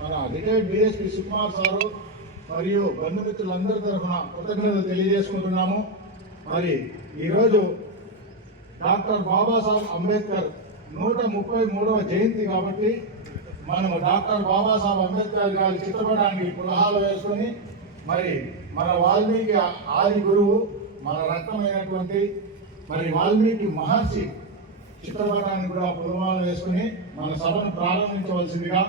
మన retired DSP Sukumar sir మరియు బంధుమిత్రులందరి తరఫున కృతజ్ఞతలు తెలియజేసుకుంటున్నాము. మరి ఈరోజు డాక్టర్ బాబాసాహెబ్ అంబేద్కర్ 133వ జయంతి కాబట్టి మనము డాక్టర్ బాబాసాహెబ్ అంబేద్కర్ గారి చిత్రపటానికి పులహాలు వేసుకొని మరి మన వాల్మీకి ఆది గురువు మన రక్తమైనటువంటి మరి వాల్మీకి మహర్షి చిత్రపటాన్ని కూడా పులహాలు వేసుకుని మన సభను ప్రారంభించవలసిందిగా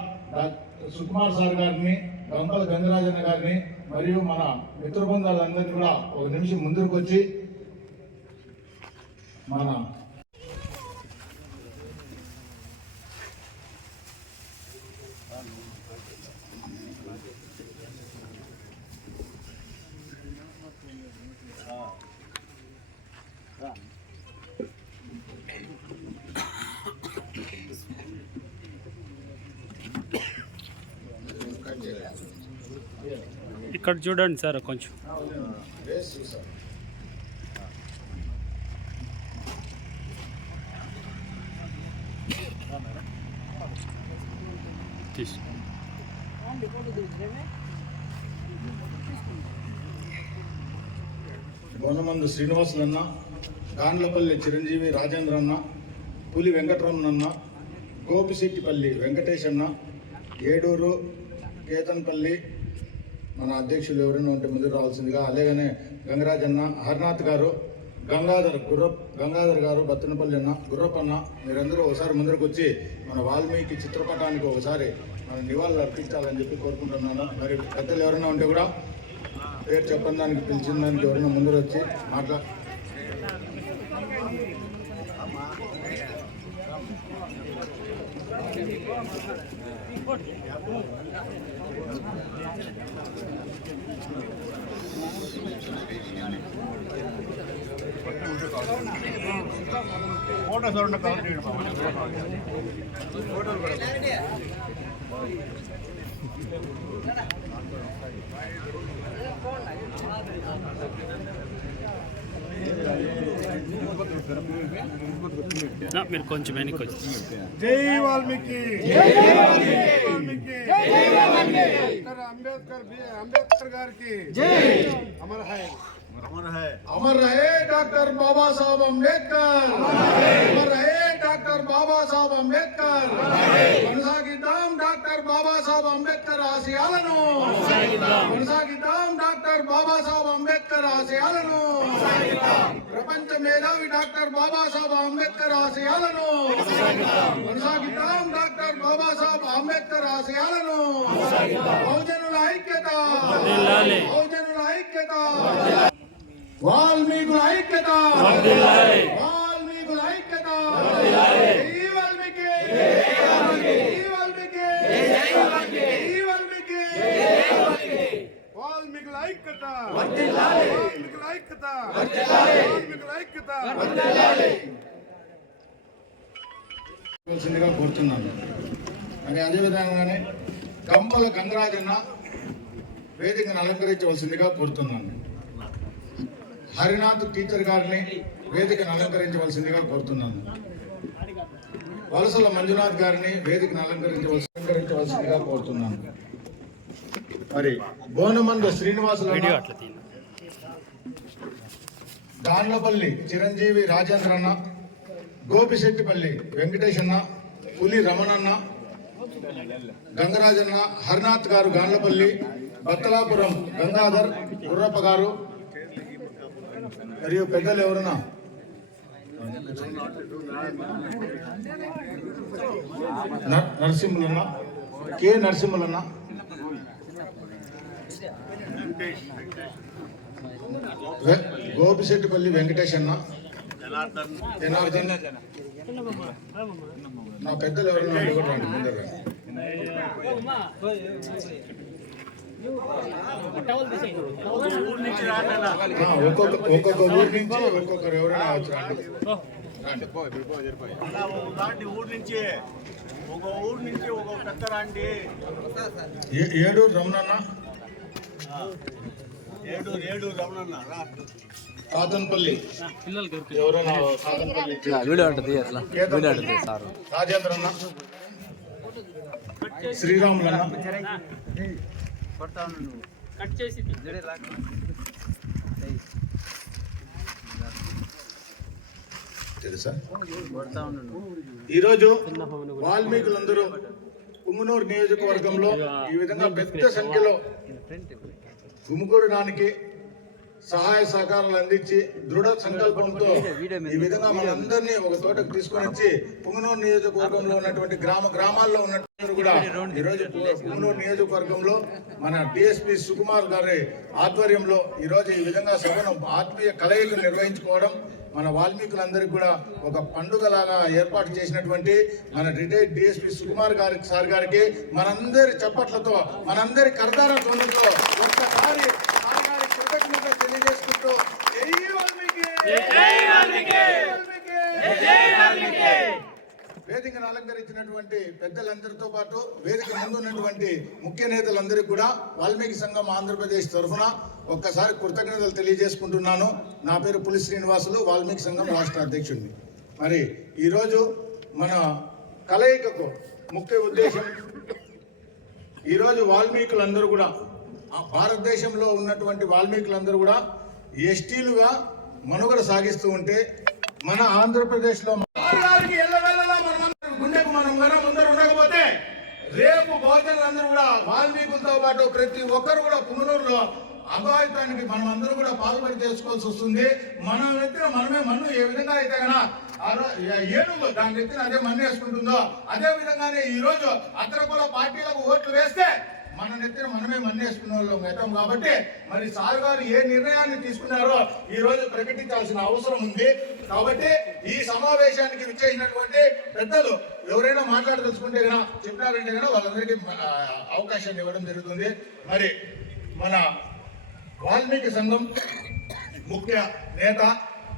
సుకుమార్ సార్ గారిని, గంపల గంగరాజన్న గారిని మరియు మన మిత్ర బృందాలందరినీ కూడా ఒక నిమిషం ముందుకు వచ్చి మన ఇక్కడ చూడండి సార్ కొంచెం బోనమందు శ్రీనివాసులన్న, గాండ్లపల్లి చిరంజీవి రాజేంద్రన్న, పులి వెంకటరమణన్న, గోపిశెట్టిపల్లి వెంకటేశన్న, ఏడూరు కేతన్పల్లి మన అధ్యక్షులు ఎవరైనా ఉంటే ముందుకు రావాల్సిందిగా, అలాగనే గంగరాజన్న, హర్నాథ్ గారు, గంగాధర్ గారు, బత్తనపల్లి అన్న, గుర్రప్పన్న, మీరందరూ ఒకసారి ముందరకు వచ్చి మన వాల్మీకి చిత్రపటానికి ఒకసారి మన నివాళులు అర్పించాలని చెప్పి కోరుకుంటున్నాను. మరి పెద్దలు ఎవరైనా ఉంటే కూడా పేరు చెప్పని దానికి పిలిచిన దానికి ఎవరైనా ముందర వచ్చి మీరు కొంచెం వెనక్కి వచ్చి జై వాల్మీకి, అంబేద్కర్ గారికి అమర్ హై, अमर रहे डॉक्टर बाबा साहब अम्बेडकर, अमर रहे डॉक्टर बाबा साहब अम्बेडकर, కొనసాగిద్దాం డాక్టర్ బాబాసాహెబ్ అంబేద్కర్ ఆశయాలను, కొనసాగిద్దాం డాక్టర్ బాబాసాహెబ్ అంబేద్కర్ ఆశయాలను, ప్రపంచ మేధావి డాక్టర్ బాబాసాహెబ్ అంబేద్కర్ ఆశయాలను, కొనసాగిద్దాం డాక్టర్ బాబాసాహెబ్ అంబేద్కర్ ఆశయాలను, బహుజనుల ఐక్యత, బహుజనుల ఐక్యత, వాల్మీకుల ఐక్యత, వాల్మీకుల ఐక్యత, జై వాల్మీకి, జై వాల్మీకి, జై వాల్మీకి, వాల్మీకుల ఐక్యత, వాల్మీకుల ఐక్యత, వాల్మీకుల ఐక్యత కోరుతున్నాను. మరి అదేవిధంగానే గంపల గంగరాజన్న వేదికను అలంకరించవలసిందిగా కోరుతున్నాను. హరినాథ్ టీచర్ గారిని వేదికను అలంకరించవలసిందిగా కోరుతున్నాను. వలసల మంజునాథ్ గారిని వేదికను అలంకరించవలసిందిగా కోరుతున్నాను. మరి బోనమంద శ్రీనివాసులు, గాండ్లపల్లి చిరంజీవి రాజేంద్రన్న, గోపిశెట్టిపల్లి వెంకటేశన్న, పులి రమణన్న, గంగరాజన్న, హరినాథ్ గారు గాండ్లపల్లి, బత్తలాపురం గంగాధర్, గుర్రప్ప గారు మరియు పెద్దలు ఎవరన్నా నరసింహులన్న, కె నరసింహులన్న, గోపిశెట్టిపల్లి వెంకటేశన్న, జనార్దన్, నా పెద్దలు ఎవరన్నా అడుగుతాండి ముందర ఒక్కొక్క ఊరు నుంచి ఒక్కొక్కరు ఎవరైనా వచ్చారండి. ఊరు నుంచి ఒక పెద్ద రాండి. ఏడూరు రమణన్న, ఏడూరు రమణన్న, కాదన్పల్లి ఎవరైనా, కాదన్పల్లి వీడియో ఉంటుంది అట్లా వీడియో ఉంటుంది సార్, రాజేంద్రన్న, శ్రీరాములు అన్న కట్ చేసి తెలుసా ఈరోజు వాల్మీకులందరూ పుంగనూరు నియోజకవర్గంలో ఈ విధంగా పెద్ద సంఖ్యలో గుమికూడడానికి సహాయ సహకారాలు అందించి దృఢ సంకల్పంతో ఈ విధంగా మనందరినీ ఒక తోటకు తీసుకొని వచ్చి పుంగనూరు నియోజకవర్గంలో ఉన్నటువంటి గ్రామాల్లో ఉన్నటువంటి కూడా ఈరోజు పుంగనూరు నియోజకవర్గంలో మన డిఎస్పి సుకుమార్ గారి ఆధ్వర్యంలో ఈరోజు ఈ విధంగా సభను ఆత్మీయ కలయికలు నిర్వహించుకోవడం మన వాల్మీకులందరికీ కూడా ఒక పండుగలాగా ఏర్పాటు చేసినటువంటి మన రిటైర్డ్ డిఎస్పి సుకుమార్ సార్ గారికి మనందరి చప్పట్లతో మనందరి కర్తార ధ్వనులతో ఒక్కసారి సార్ గారి కృతజ్ఞత తెలియజేసుకుంటూ జై వాల్మీకి! వేదికను అలంకరించినటువంటి పెద్దలందరితో పాటు వేదిక ముందు ఉన్నటువంటి ముఖ్య నేతలందరికీ కూడా వాల్మీకి సంఘం ఆంధ్రప్రదేశ్ తరఫున ఒక్కసారి కృతజ్ఞతలు తెలియజేసుకుంటున్నాను. నా పేరు పులి శ్రీనివాసులు, వాల్మీకి సంఘం రాష్ట్ర అధ్యక్షుడిని. మరి ఈరోజు మన కలయికకు ముఖ్య ఉద్దేశం, ఈరోజు వాల్మీకులందరూ కూడా భారతదేశంలో ఉన్నటువంటి వాల్మీకులందరూ కూడా ఎస్టీలుగా మనుగడ సాగిస్తూ ఉంటే మన ఆంధ్రప్రదేశ్లో గుండెకు మనం ముందర ఉండకపోతే రేపు బహుజనులందరూ కూడా వాల్మీకులతో పాటు ప్రతి ఒక్కరు కూడా పుంగనూరులో అఘాయితానికి మనం అందరూ కూడా పాల్పడి చేసుకోవాల్సి వస్తుంది. మనం ఎత్తిన మనమే మన్ను ఏ విధంగా అయితే కన్నా ఏనుగు దాని ఎత్తిన అదే మన్ను వేసుకుంటుందో అదే విధంగానే ఈ రోజు అగ్రకుల పార్టీలకు ఓట్లు వేస్తే మన నెత్తిన మనమే మన్నేసుకునే వాళ్ళం అవుతాం. కాబట్టి మరి సార్ గారు ఏ నిర్ణయాన్ని తీసుకున్నారో ఈ రోజు ప్రకటించాల్సిన అవసరం ఉంది. కాబట్టి ఈ సమావేశానికి విచ్చేసినటువంటి పెద్దలు ఎవరైనా మాట్లాడదలుచుకుంటే కనుక చెప్పినారంటే కనుక వాళ్ళందరికీ అవకాశాన్ని ఇవ్వడం జరుగుతుంది. మరి మన వాల్మీకి సంఘం ముఖ్య నేత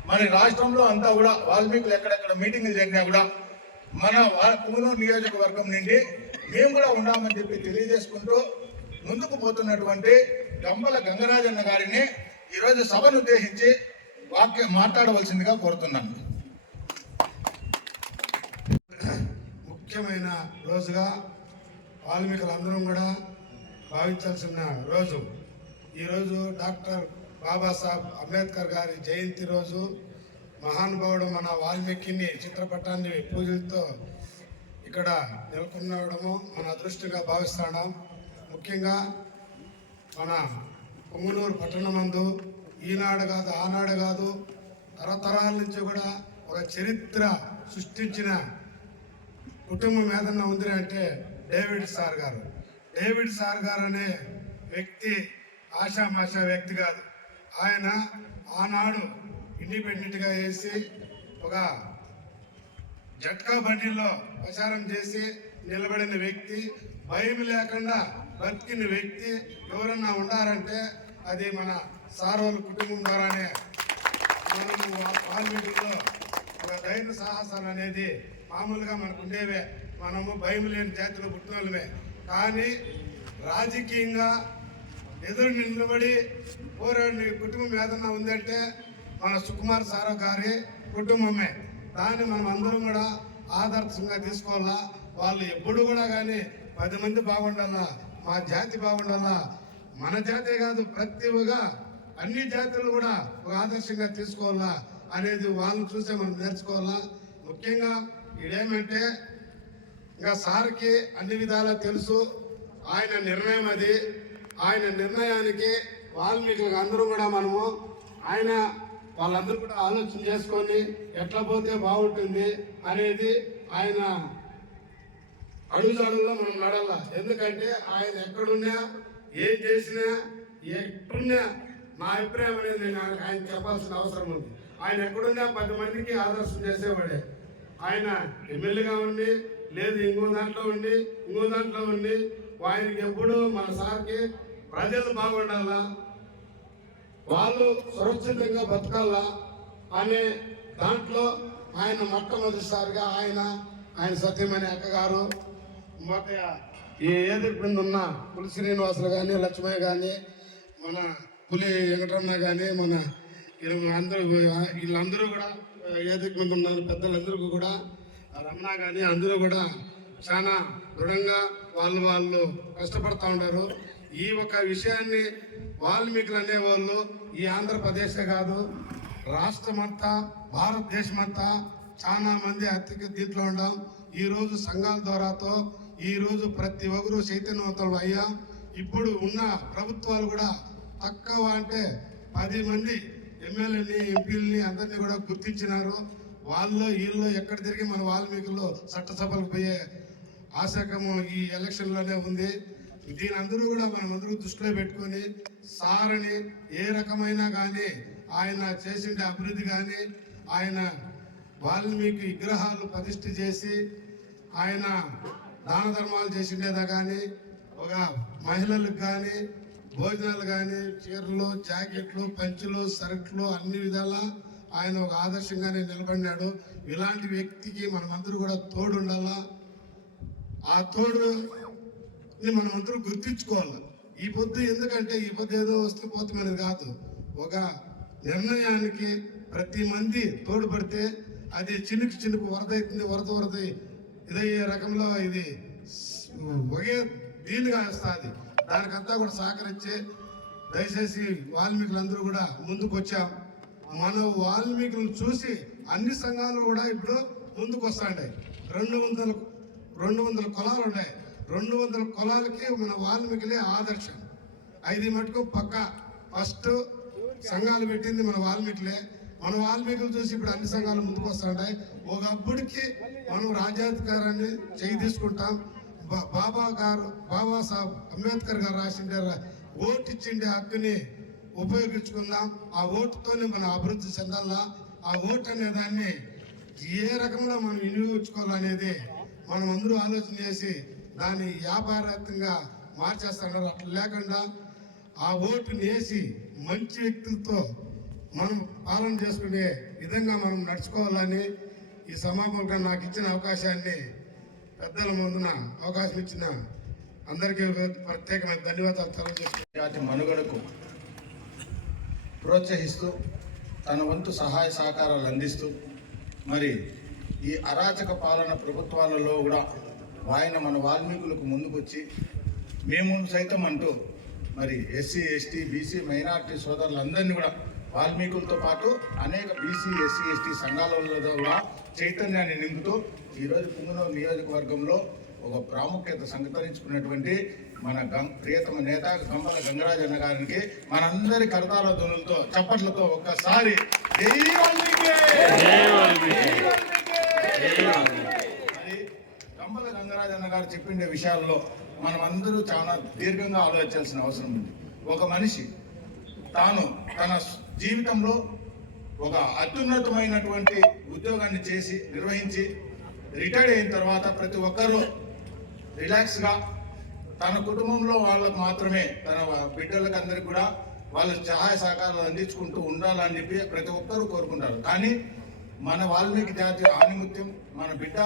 మరి రాష్ట్రంలో అంతా కూడా వాల్మీకులు ఎక్కడెక్కడ మీటింగ్లు జరిగినా కూడా మన పుంగనూరు నియోజకవర్గం నుండి మేము కూడా ఉన్నామని చెప్పి తెలియజేసుకుంటూ ముందుకు పోతున్నటువంటి గంపల గంగరాజన్న గారిని ఈరోజు సభను ఉద్దేశించి వాక్యం మాట్లాడవలసిందిగా కోరుతున్నాను. ముఖ్యమైన రోజుగా వాల్మీకులందరం కూడా భావించాల్సిన రోజు ఈరోజు డాక్టర్ బాబాసాహెబ్ అంబేద్కర్ గారి జయంతి రోజు. మహానుభావుడు మన వాల్మీకిని చిత్రపటాన్ని పూజలతో ఇక్కడ నెలకొనడము మన అదృష్టంగా భావిస్తున్నాం. ముఖ్యంగా మన పుంగనూరు పట్టణమందు ఈనాడు కాదు ఆనాడు కాదు తరతరాల నుంచి కూడా ఒక చరిత్ర సృష్టించిన కుటుంబం ఏదన్నా ఉంది అంటే డేవిడ్ సార్ గారు. డేవిడ్ సార్ గారు అనే వ్యక్తి ఆషామాషా వ్యక్తి కాదు. ఆయన ఆనాడు ఇండిపెండెంట్గా వేసి ఒక జట్కా బండిలో ప్రచారం చేసి నిలబడిన వ్యక్తి, భయం లేకుండా బతికిన వ్యక్తి ఎవరన్నా ఉండారంటే అది మన సారోల కుటుంబం ద్వారానే. మనము వాల్మీకుల్లో ఒక ధైర్య సాహసాలు అనేది మామూలుగా మనకు ఉండేవే. మనము భయం లేని జాతిలో పుట్టిన వాళ్ళమే. కానీ రాజకీయంగా ఎదురు నిలబడి పోరాడిన కుటుంబం ఏదన్నా ఉందంటే మన సుకుమార్ సారో గారి కుటుంబమే. దాన్ని మనం అందరం కూడా ఆదర్శంగా తీసుకోవాలా. వాళ్ళు ఎప్పుడు కూడా కానీ 10 మంది బాగుండాలా, మా జాతి బాగుండాలా, మన జాతే కాదు ప్రతి ఒక్క అన్ని జాతులు కూడా ఒక ఆదర్శంగా తీసుకోవాలా అనేది వాళ్ళని చూసే మనం నేర్చుకోవాలా. ముఖ్యంగా ఇదేమంటే ఇంకా సార్కి అన్ని విధాలా తెలుసు. ఆయన నిర్ణయం అది. ఆయన నిర్ణయానికి వాల్మీకులకు అందరూ కూడా మనము వాళ్ళందరూ కూడా ఆలోచన చేసుకొని ఎట్లా పోతే బాగుంటుంది అనేది ఆయన అడుగుజాడల్లో మనం నడాల. ఎందుకంటే ఆయన ఎక్కడున్నా ఏం చేసినా ఎక్కడున్నా నా అభిప్రాయం అనేది నేను ఆయన చెప్పాల్సిన అవసరం ఉంది. ఆయన ఎక్కడున్నా 10 మందికి ఆదర్శం చేసేవాడే. ఆయన ఎమ్మెల్యేగా ఉండి లేదు ఇంకో దాంట్లో ఉండి ఆయనకి ఎప్పుడు మన సార్కి ప్రజలు బాగుండాలా, వాళ్ళు సురక్షితంగా బతకాలా అనే దాంట్లో ఆయన మొట్టమొదటిసారిగా ఆయన సత్యమణి అక్కగారు మొదట ఈ ఏదికి ఉన్న పులి శ్రీనివాసులు కానీ లక్ష్మయ్య కానీ మన పులి వెంకటరమణ కానీ మన వీళ్ళందరూ కూడా ఏదికి ఉన్న పెద్దలందరూ కూడా రమణ కానీ అందరూ కూడా చాలా దృఢంగా వాళ్ళు కష్టపడతా ఉన్నారు. ఈ ఒక విషయాన్ని వాల్మీకులు అనేవాళ్ళు ఈ ఆంధ్రప్రదేశే కాదు, రాష్ట్రమంతా, భారతదేశమంతా చాలా మంది అత్యధిక దీంట్లో ఉన్నాం. ఈ రోజు సంఘాల ద్వారాతో ఈ రోజు ప్రతి ఒక్కరు చైతన్యవంతులు అయ్యా. ఇప్పుడు ఉన్న ప్రభుత్వాలు కూడా తక్కువ అంటే 10 మంది ఎమ్మెల్యేని, ఎంపీలని అందరినీ కూడా గుర్తించినారు. వాళ్ళు వీళ్ళు ఎక్కడ తిరిగి మన వాల్మీకులు చట్టసభలకు పోయే ఆశకము ఈ ఎలక్షన్లోనే ఉంది. దీని అందరూ కూడా మనమందరూ దృష్టిలో పెట్టుకొని సార్ని ఏ రకమైన కానీ ఆయన చేసిండే అభివృద్ధి కానీ, ఆయన వాల్మీకి విగ్రహాలు ప్రతిష్ఠ చేసి ఆయన దాన ధర్మాలు చేసిండేదా కానీ, ఒక మహిళలకు కానీ భోజనాలు కానీ, చీరలు, జాకెట్లు, పంచులు, షర్ట్లు అన్ని విధాలా ఆయన ఒక ఆదర్శంగానే నిలబడినాడు. ఇలాంటి వ్యక్తికి మనమందరూ కూడా తోడు ఉండాలా. ఆ తోడుని మనమందరూ గుర్తించుకోవాలి. ఈ పొద్దు ఎందుకంటే ఈ పొద్దు ఏదో వస్తే పోతమనేది కాదు, ఒక నిర్ణయానికి ప్రతి మంది తోడ్పడితే అది చినుకు వరద అవుతుంది, వరద ఇదయ్యే రకంలో ఇది ఒకే దీనిగా వస్తుంది. దానికంతా కూడా సహకరించే దయచేసి వాల్మీకులందరూ కూడా ముందుకు వచ్చాం. మన వాల్మీకులను చూసి అన్ని సంఘాలు కూడా ఇప్పుడు ముందుకు వస్తాయి. 200 కులాలు ఉన్నాయి. 200 కులాలకి మన వాల్మీకులే ఆదర్శం. ఇది మటుకు పక్క ఫస్ట్ సంఘాలు పెట్టింది మన వాల్మీకులే. మన వాల్మీకులు చూసి ఇప్పుడు అన్ని సంఘాలు ముందుకు వస్తుంటాయి. ఒకప్పటికి మనం రాజ్యాధికారాన్ని చేయి తీసుకుంటాం. బాబాసాహెబ్ అంబేద్కర్ గారు రాసిండే ఓటు ఇచ్చిండే హక్కుని ఉపయోగించుకుందాం. ఆ ఓటుతోనే మనం అభివృద్ధి చెందాలా. ఆ ఓటు అనే దాన్ని ఏ రకంలో మనం వినియోగించుకోవాలనేది మనం అందరూ ఆలోచన చేసి దాన్ని వ్యాపారత్వంగా మార్చేస్తున్నారు. అట్లా లేకుండా ఆ ఓటుని వేసి మంచి వ్యక్తులతో మనం పాలన చేసుకునే విధంగా మనం నడుచుకోవాలని ఈ సమాపంగా నాకు ఇచ్చిన అవకాశాన్ని, పెద్దల ముందున అవకాశం ఇచ్చిన అందరికీ ప్రత్యేకమైన ధన్యవాదాలు తెలియజేస్తున్నాను. జాతి మనుగడకు ప్రోత్సహిస్తూ తన వంతు సహాయ సహకారాలు అందిస్తూ మరి ఈ అరాచక పాలన ప్రభుత్వాలలో కూడా ఆయన మన వాల్మీకులకు ముందుకొచ్చి మేము సైతం అంటూ మరి ఎస్సీ, ఎస్టీ, బీసీ, మైనార్టీ సోదరులందరినీ కూడా వాల్మీకులతో పాటు అనేక బీసీ, ఎస్సీ, ఎస్టీ సంఘాలలో కూడా చైతన్యాన్ని నింపుతూ ఈరోజు పుంగనూరు నియోజకవర్గంలో ఒక ప్రాముఖ్యత సంతరించుకున్నటువంటి మన ప్రియతమ నేత గంపల గంగరాజన్న గారికి మనందరి కరతాల ధ్వనులతో చప్పట్లతో ఒక్కసారి గంపల గంగరాజన్న గారు చెప్పిండే విషయాల్లో మనం అందరూ చాలా దీర్ఘంగా ఆలోచించాల్సిన అవసరం ఉంది. ఒక మనిషి తాను తన జీవితంలో ఒక అత్యున్నతమైనటువంటి ఉద్యోగాన్ని చేసి నిర్వహించి రిటైర్డ్ అయిన తర్వాత ప్రతి ఒక్కరూ రిలాక్స్గా తన కుటుంబంలో వాళ్ళకు మాత్రమే, తన బిడ్డలకు అందరికి కూడా వాళ్ళ సహాయ సహకారాలు అందించుకుంటూ ఉండాలని చెప్పి ప్రతి ఒక్కరూ కోరుకుంటారు. కానీ మన వాల్మీకి జాతి ఆనిముత్యం మన బిడ్డ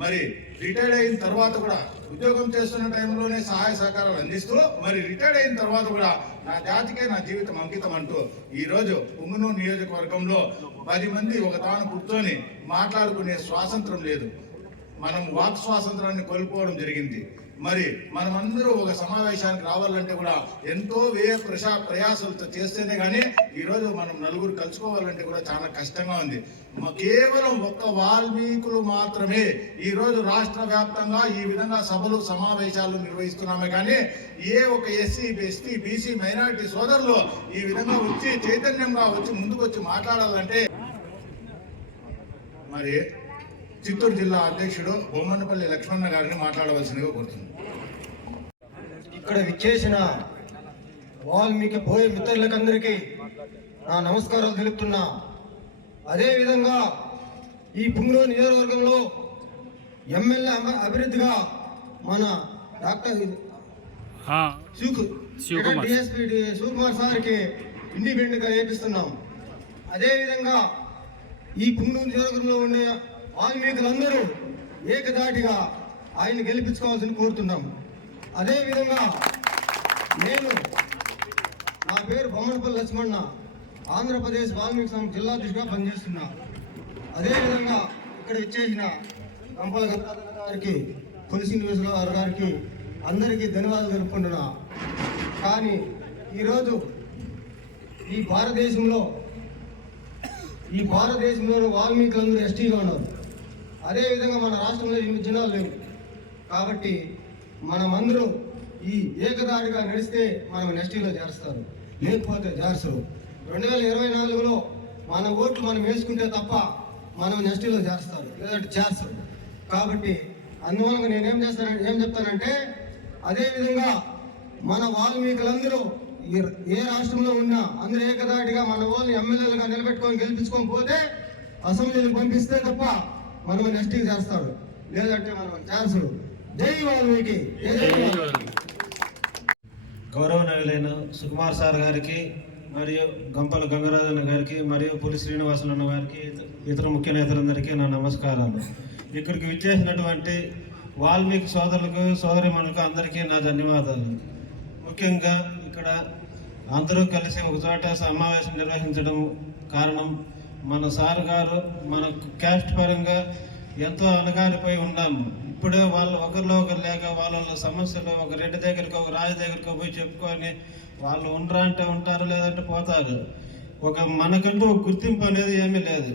మరి రిటైర్డ్ అయిన తర్వాత కూడా ఉద్యోగం చేస్తున్న టైంలోనే సహాయ సహకారాలు అందిస్తూ మరి రిటైర్డ్ అయిన తర్వాత కూడా నా జాతికే నా జీవితం అంకితం అంటూ ఈరోజు పుంగనూరు నియోజకవర్గంలో 10 మంది ఒక తాను కూర్చొని మాట్లాడుకునే స్వాతంత్రం లేదు. మనం వాక్ స్వాతంత్రాన్ని కోల్పోవడం జరిగింది. మరి మనమందరూ ఒక సమావేశానికి రావాలంటే కూడా ఎంతో ప్రయాసాలతో చేస్తేనే కానీ ఈరోజు మనం నలుగురు కలుసుకోవాలంటే కూడా చాలా కష్టంగా ఉంది. కేవలం ఒక్క వాల్మీకులు మాత్రమే ఈరోజు రాష్ట్ర వ్యాప్తంగా ఈ విధంగా సభలు సమావేశాలు నిర్వహిస్తున్నామే కానీ ఏ ఒక ఎస్సీ, ఎస్టీ, బీసీ, మైనారిటీ సోదరులు ఈ విధంగా వచ్చి చైతన్యంగా వచ్చి ముందుకు వచ్చి మాట్లాడాలంటే మరి చిత్తూరు జిల్లా అధ్యక్షుడు బొమ్మనపల్లి లక్ష్మణ గారిని మాట్లాడవలసిందిగా కోరుతున్నాను. ఇక్కడ విచ్చేసిన వాల్మీకి పోయే మిత్రులకందరికీ నా నమస్కారాలు తెలుపుతున్నా. అదేవిధంగా ఈ పుంగనూరు నియోజకవర్గంలో ఎమ్మెల్యే అభివృద్ధిగా మన డాక్టర్ డిఎస్పీ శివకుమార్ సార్కి ఇండిపెండెంట్గా వేపిస్తున్నాం. అదేవిధంగా ఈ పుంగనూరు నియోజకవర్గంలో ఉండే వాల్మీకులందరూ ఏకదాటిగా ఆయన్ని గెలిపించుకోవాల్సింది కోరుతున్నాం. అదేవిధంగా నా పేరు బొమ్మనపల్లి లక్ష్మణ, ఆంధ్రప్రదేశ్ వాల్మీకి సంఘం జిల్లా అధ్యక్షుడిగా పనిచేస్తున్నా. అదేవిధంగా ఇక్కడ ఇచ్చేసిన గంపల గారికి పులి శ్రీనివాసరావు గారికి అందరికీ ధన్యవాదాలు తెలుపుకుంటున్నా. కానీ ఈరోజు ఈ భారతదేశంలో వాల్మీకులందరూ ఎస్టీగా ఉన్నారు. అదేవిధంగా మన రాష్ట్రంలో 8 జిల్లాలు లేవు. కాబట్టి మనమందరూ ఈ ఏకదాటిగా నడిస్తే మనం ఎస్టీలో చేస్తారు, లేకపోతే చేస్తారు. 2024లో మన ఓట్లు మనం వేసుకుంటే తప్ప మనం ఎస్టీలో చేస్తారు, లేదంటే చేస్తారు. కాబట్టి అందువల్ల నేనేం చెప్తానంటే అదేవిధంగా మన వాల్మీకులందరూ ఏ రాష్ట్రంలో ఉన్నా అందరూ ఏకదాటిగా మన వాళ్ళని ఎమ్మెల్యేలుగా నిలబెట్టుకొని గెలిపించుకొని పోతే అసెంబ్లీకి పంపిస్తే తప్ప మనం ఎస్టీ చేస్తారు, లేదంటే మనం చేస్తారు. జై వాల్మీకి. గౌరవనీయులైన సుకుమార్ సార్ గారికి మరియు గంపల గంగరాజన్ గారికి మరియు పులి శ్రీనివాసులు గారికి ఇతర ముఖ్య నేతలందరికీ నా నమస్కారాలు. ఇక్కడికి విచ్చేసినటువంటి వాల్మీకి సోదరులకు సోదరిమణులకు అందరికీ నా ధన్యవాదాలు. ముఖ్యంగా ఇక్కడ అందరూ కలిసి ఒక చోట సమావేశం నిర్వహించడం కారణం మన సార్ గారు మన క్యాస్ట్ పరంగా ఎంతో అణగారిపోయి ఉన్నాము. ఇప్పుడే వాళ్ళు ఒకరిలో ఒకరు లేక వాళ్ళ సమస్యలు ఒక రెడ్డి దగ్గరికి ఒక రాజు దగ్గరికి పోయి చెప్పుకొని వాళ్ళు ఉండరా అంటే ఉంటారు, లేదంటే పోతారు. మనకంటూ ఒక గుర్తింపు అనేది ఏమీ లేదు.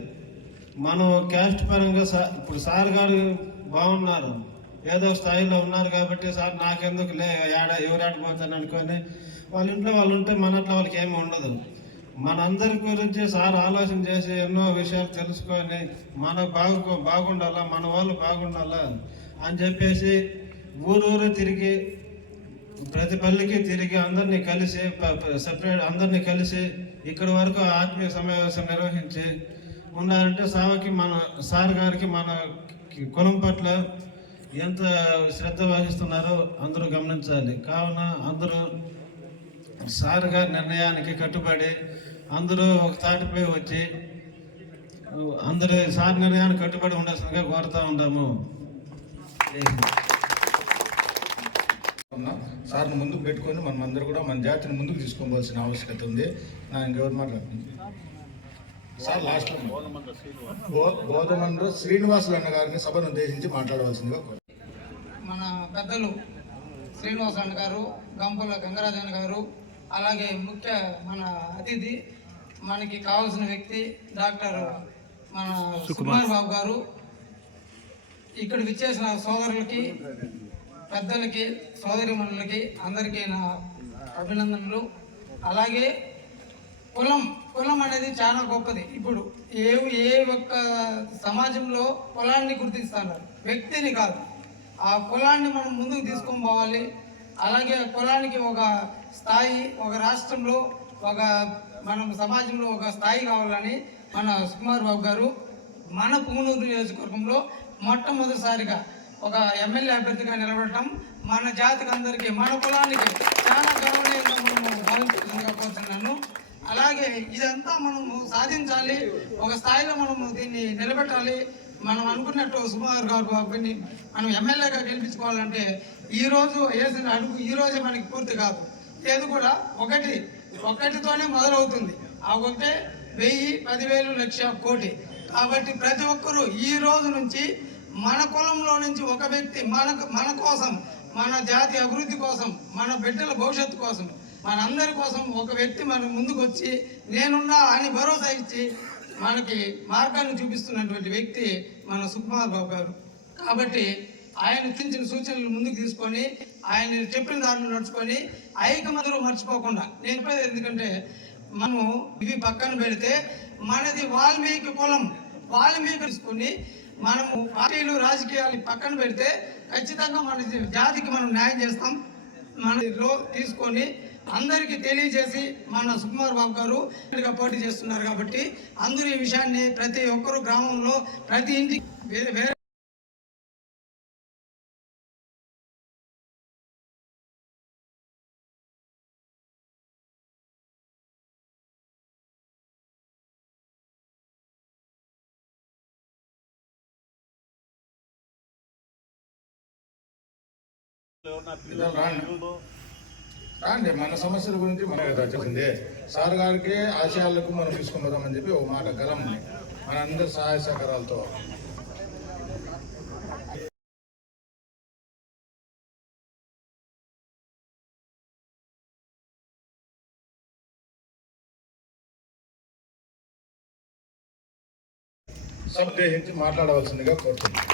మనం క్యాస్ట్ పరంగా ఇప్పుడు సార్ గారు బాగున్నారు, ఏదో స్థాయిలో ఉన్నారు కాబట్టి సార్ నాకెందుకు ఎవరాడిపోతాను అనుకొని వాళ్ళ ఇంట్లో వాళ్ళు ఉంటే మనట్లో వాళ్ళకి ఏమీ ఉండదు. మనందరి గురించి సార్ ఆలోచన చేసి ఎన్నో విషయాలు తెలుసుకొని బాగుండాలా, మన వాళ్ళు బాగుండాలా అని చెప్పేసి ఊరూరు తిరిగి ప్రతి పల్లికి తిరిగి అందరినీ కలిసి అందరినీ కలిసి ఇక్కడి వరకు ఆత్మీయ సమావేశం నిర్వహించి ఉన్నారంటే సార్ గారికి మన కులం పట్ల ఎంత శ్రద్ధ వహిస్తున్నారో అందరూ గమనించాలి. కావున అందరూ సార్ గారి నిర్ణయానికి కట్టుబడి అందరూ ఒక తాటిపై వచ్చి అందరూ సార్ నిర్ణయానికి కట్టుబడి ఉండాల్సిందిగా కోరుతూ ఉంటాము. సార్ని ముందుకు పెట్టుకొని మనం అందరూ కూడా మన జాతిని ముందుకు తీసుకోవాల్సిన ఆవశ్యకత ఉంది. నా ఇంకెవరు మాట్లాడుతుంది సార్ లాస్ట్లో గోదమండ్ర శ్రీనివాసులు అన్న గారిని సభను ఉద్దేశించి మాట్లాడవలసిందిగా. మన పెద్దలు శ్రీనివాస్ అన్న గారు, గంపల గంగరాజన్ గారు, అలాగే మన అతిథి మనకి కావాల్సిన వ్యక్తి డాక్టర్ మన సుకుమార్ బాబు గారు, ఇక్కడ విచ్చేసిన సోదరులకి, పెద్దలకి, సోదరిమణులకి అందరికీ నా అభినందనలు. అలాగే కులం అనేది చాలా గొప్పది. ఇప్పుడు ఏ ఒక్క సమాజంలో కులాన్ని గుర్తిస్తున్నారు, వ్యక్తిని కాదు. ఆ కులాన్ని మనం ముందుకు తీసుకొని పోవాలి. అలాగే కులానికి ఒక స్థాయి, ఒక రాష్ట్రంలో మనం సమాజంలో ఒక స్థాయి కావాలని మన సుకుమార్ బాబు గారు మన పుంగనూరు నియోజకవర్గంలో మొట్టమొదటిసారిగా ఒక ఎమ్మెల్యే అభ్యర్థిగా నిలబడటం మన జాతికి అందరికీ, మన కులానికి చాలా గౌరవంగా మనము భావించాల్సిందిగా కోరుతున్నాను. అలాగే ఇదంతా మనము సాధించాలి, ఒక స్థాయిలో మనము దీన్ని నిలబెట్టాలి. మనం అనుకున్నట్టు సుకుమార్ గారు బాబుని మనం ఎమ్మెల్యేగా గెలిపించుకోవాలంటే ఈరోజు వేసిన అడుగు ఈరోజే మనకి పూర్తి కాదు. ఏది కూడా ఒకటితోనే మొదలవుతుంది. ఆ ఒకటే 1000, 10,000, 1,00,000, కోటి. కాబట్టి ప్రతి ఒక్కరూ ఈ రోజు నుంచి మన కులంలో నుంచి ఒక వ్యక్తి మన కోసం, మన జాతి అభివృద్ధి కోసం, మన బిడ్డల భవిష్యత్తు కోసం, మనందరి కోసం ఒక వ్యక్తి మన ముందుకు వచ్చి నేనున్నా అని భరోసా ఇచ్చి మనకి మార్గాన్ని చూపిస్తున్నటువంటి వ్యక్తి మన సుకుమార్ బాబు గారు. కాబట్టి ఆయన ఇచ్చిన సూచనలు ముందుకు తీసుకొని ఆయన చెప్పిన దారిలో నడుచుకొని ఐకమత్యం మర్చిపోకుండా నేను చెప్పేది ఎందుకంటే మనము ఇవి పక్కన పెడితే మనది వాల్మీకి కులం, వాల్మీకి తీసుకుని మనము పార్టీలు రాజకీయాలు పక్కన పెడితే ఖచ్చితంగా మన జాతికి మనం న్యాయం చేస్తాం. మనలో తీసుకొని అందరికీ తెలియజేసి మన సుకుమార్ బాబు గారు పోటీ చేస్తున్నారు. కాబట్టి అందరూ ఈ విషయాన్ని ప్రతి ఒక్కరు గ్రామంలో ప్రతి ఇంటికి వేరే రాండి, మన సమస్యల గురించి మనం వచ్చింది. సార్ గారికి ఆశయాలకు మనం తీసుకుపోదామని చెప్పి ఒక మాట గలం మన అందరి సహాయ సహకారాలతో సందేహించి మాట్లాడవలసిందిగా కోరుతున్నాను.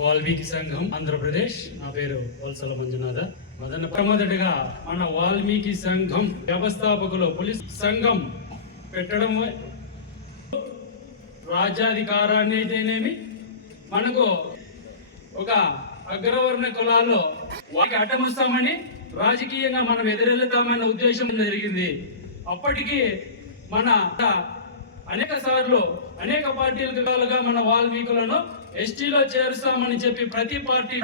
వాల్మీకి సంఘం ఆంధ్రప్రదేశ్. నా పేరు వలసల మంజునాథ మదన. మొదటగా మన వాల్మీకి సంఘం వ్యవస్థాపకులు పోలీస్ సంఘం పెట్టడం, రాజ్యాధికారాన్ని అయితేనేమి, మనకు ఒక అగ్రవర్ణ కులాల్లో వారికి అడ్డమొస్తామని రాజకీయంగా మనం ఎదురెళ్తామన్న ఉద్దేశం జరిగింది. అప్పటికి మన అనేక సార్లు అనేక పార్టీలుగా మన వాల్మీకులను ఎస్టీలో చేరుస్తామని చెప్పి ప్రతి పార్టీ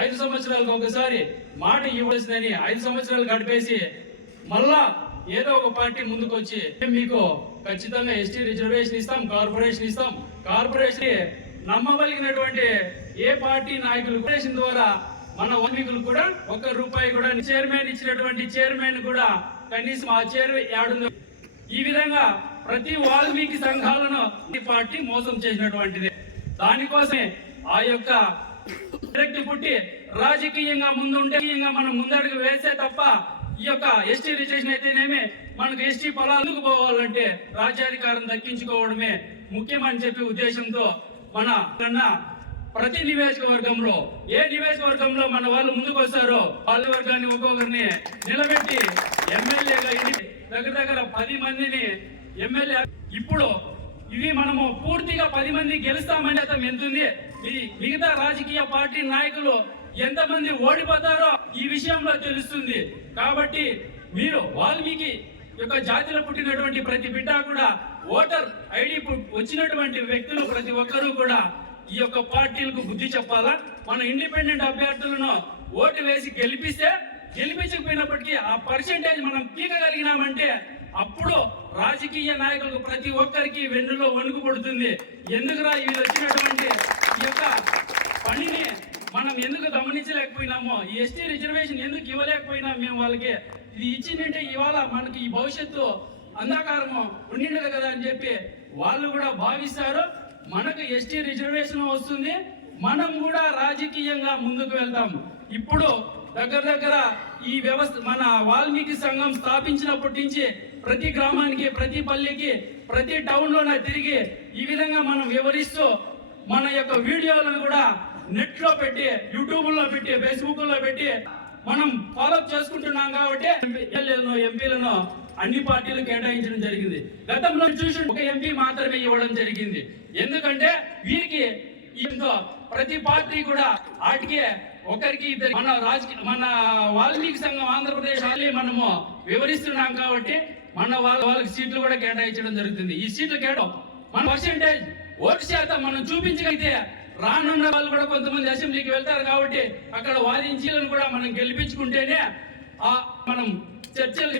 5 సంవత్సరాలకు ఒకసారి మాట ఇవ్వాల్సిందని 5 సంవత్సరాలు గడిపేసి మళ్ళా ఏదో ఒక పార్టీ ముందుకు వచ్చి మీకు ఖచ్చితంగా ఎస్టీ రిజర్వేషన్ ఇస్తాం, కార్పొరేషన్ ఇస్తాం. కార్పొరేషన్ నమ్మగలిగినటువంటి ఏ పార్టీ నాయకులు కార్పొరేషన్ ద్వారా మన వాల్మీకులు కూడా ₹1 కూడా చైర్మన్ ఇచ్చినటువంటి చైర్మన్ కూడా కనీసం ఆ చైర్మన్ యాడుందో. ఈ విధంగా ప్రతి వాల్మీకి సంఘాలను ఈ పార్టీ మోసం చేసినటువంటిది. దానికోసమే ఆ యొక్క వ్యక్తి పుట్టి రాజకీయంగా ముందుంటే మనం ముందడుగు వేసే తప్ప ఈ యొక్క ఎస్టీ రిజర్వేషన్ అయితేనేమి, మనకు ఎస్టీ పొలాలకు పోవాలంటే రాజ్యాధికారం దక్కించుకోవడమే ముఖ్యమని చెప్పి ఉద్దేశంతో మన ప్రతి నియోజకవర్గంలో ఏ నియోజకవర్గంలో మన వాళ్ళు ముందుకు వస్తారో వాళ్ళ వర్గాన్ని ఒక్కొక్కరిని నిలబెట్టి ఎమ్మెల్యేగా దగ్గర 10 మందిని ఎమ్మెల్యే. ఇప్పుడు ఇవి మనము పూర్తిగా 10 మంది గెలుస్తామని అర్థం ఎంతుంది. మిగతా రాజకీయ పార్టీ నాయకులు ఎంతమంది ఓడిపోతారో ఈ విషయంలో తెలుస్తుంది. కాబట్టి మీరు వాల్మీకి యొక్క జాతిలో పుట్టినటువంటి ప్రతి బిడ్డ కూడా ఓటర్ ఐడి వచ్చినటువంటి వ్యక్తులు ప్రతి ఒక్కరూ కూడా ఈ యొక్క పార్టీలకు బుద్ధి చెప్పాలా. మన ఇండిపెండెంట్ అభ్యర్థులను ఓటు వేసి గెలిపించకపోయినప్పటికీ ఆ పర్సెంటేజ్ మనం పీకగలిగినామంటే అప్పుడు రాజకీయ నాయకులకు ప్రతి ఒక్కరికి వెన్నులో వణుకు పడుతుంది. ఎందుకురా వీళ్ళు వచ్చినటువంటి ఈ యొక్క పనిని మనం ఎందుకు గమనించలేకపోయినామో, ఈ ఎస్టీ రిజర్వేషన్ ఎందుకు ఇవ్వలేకపోయినా మేము వాళ్ళకి ఇది ఇచ్చిందంటే ఇవాళ మనకి ఈ భవిష్యత్తు అంధకారము ఉండిండదు కదా అని చెప్పి వాళ్ళు కూడా భావిస్తారు. మనకు ఎస్టీ రిజర్వేషన్ వస్తుంది, మనం కూడా రాజకీయంగా ముందుకు వెళ్తాం. ఇప్పుడు దగ్గర ఈ వ్యవస్థ మన వాల్మీకి సంఘం స్థాపించినప్పటి నుంచి ప్రతి గ్రామానికి, ప్రతి పల్లెకి, ప్రతి టౌన్ లోన తిరిగి ఈ విధంగా మనం వివరిస్తూ మన యొక్క వీడియోలను కూడా నెట్ లో పెట్టి, యూట్యూబ్ లో పెట్టి, ఫేస్బుక్ లో పెట్టి మనం ఫాలో చేసుకుంటున్నాం. కాబట్టి ఎమ్మెల్యేలను, ఎంపీలను అన్ని పార్టీలు కేటాయించడం జరిగింది. గతంలో చూసి ఒక ఎంపీ మాత్రమే ఇవ్వడం జరిగింది. ఎందుకంటే వీరికి ప్రతి పార్టీ కూడా వాటికి ఒకరికి మన వాల్మీకి సంఘం ఆంధ్రప్రదేశ్ మనము వివరిస్తున్నాం కాబట్టి వాళ్ళకి సీట్లు కూడా కేటాయించడం జరుగుతుంది. ఈ సీట్లు కేవలం మన పర్సెంటేజ్ ఓటు శాతం మనం చూపించగలిగితే రానున్న వాళ్ళు కూడా కొంతమంది అసెంబ్లీకి వెళ్తారు. కాబట్టి అక్కడ వాదించలను కూడా మనం గెలిపించుకుంటేనే మనం చర్చలు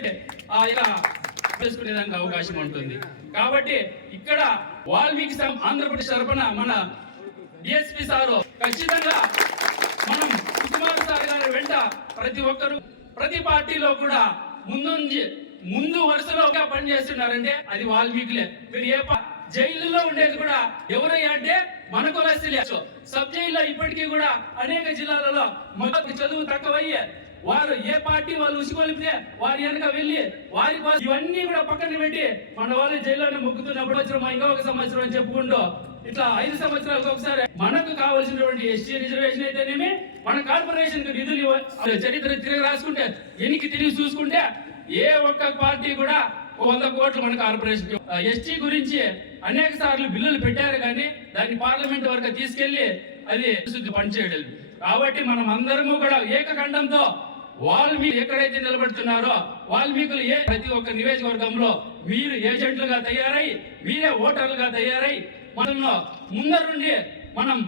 చేసుకునేదానికి అవకాశం ఉంటుంది. కాబట్టి ఇక్కడ వాల్మీకి ఆంధ్రప్రదేశ్ తరఫున మన డిఎస్పీ సారు ఖచ్చితంగా మనం సుకుమార్ సార్ గారి వెంట ప్రతి ఒక్కరు ప్రతి పార్టీలో కూడా ముందు వరుసలో పనిచేస్తున్నారంటే అది వాల్మీకులే. మీరు ఏ జైలులో ఉండేది కూడా ఎవరయ్యా అంటే మన కులస్తులే. సబ్ జైల్లో ఇప్పటికీ కూడా అనేక జిల్లాలలో మొదటి చదువు తక్కువయ్యే వారు ఏ పార్టీ వాళ్ళు ఉసిగొలిపితే వారి వెనక వెళ్ళి వారి కోసం ఇవన్నీ కూడా పక్కన పెట్టి మన వాళ్ళు జైల్లోనే మొక్కుతున్నప్పుడు ఇంకొక సంవత్సరం అని చెప్పుకుంటూ ఇట్లా 5 సంవత్సరాలకు ఒకసారి మనకు కావాల్సినటువంటి ఎస్టీ రిజర్వేషన్ అయితేనేమి, మన కార్పొరేషన్ నిధులు చరిత్ర తిరిగి రాసుకుంటే ఎనికి తిరిగి చూసుకుంటే ఏ ఒక్క పార్టీ కూడా 100 కోట్లు మన కార్పొరేషన్ ఎస్టీ గురించి అనేక సార్లు బిల్లులు పెట్టారు, కానీ దాన్ని పార్లమెంట్ వరకు తీసుకెళ్లి అది పనిచేయడం. కాబట్టి మనం అందరము కూడా ఏకకంఠంతో వాల్మీకి ఎక్కడైతే నిలబడుతున్నారో వాల్మీకులు ప్రతి ఒక్క నియోజకవర్గంలో మీరు ఏజెంట్లుగా తయారై, మీరే ఓటర్లుగా తయారై మనలో ముందరుండి మనం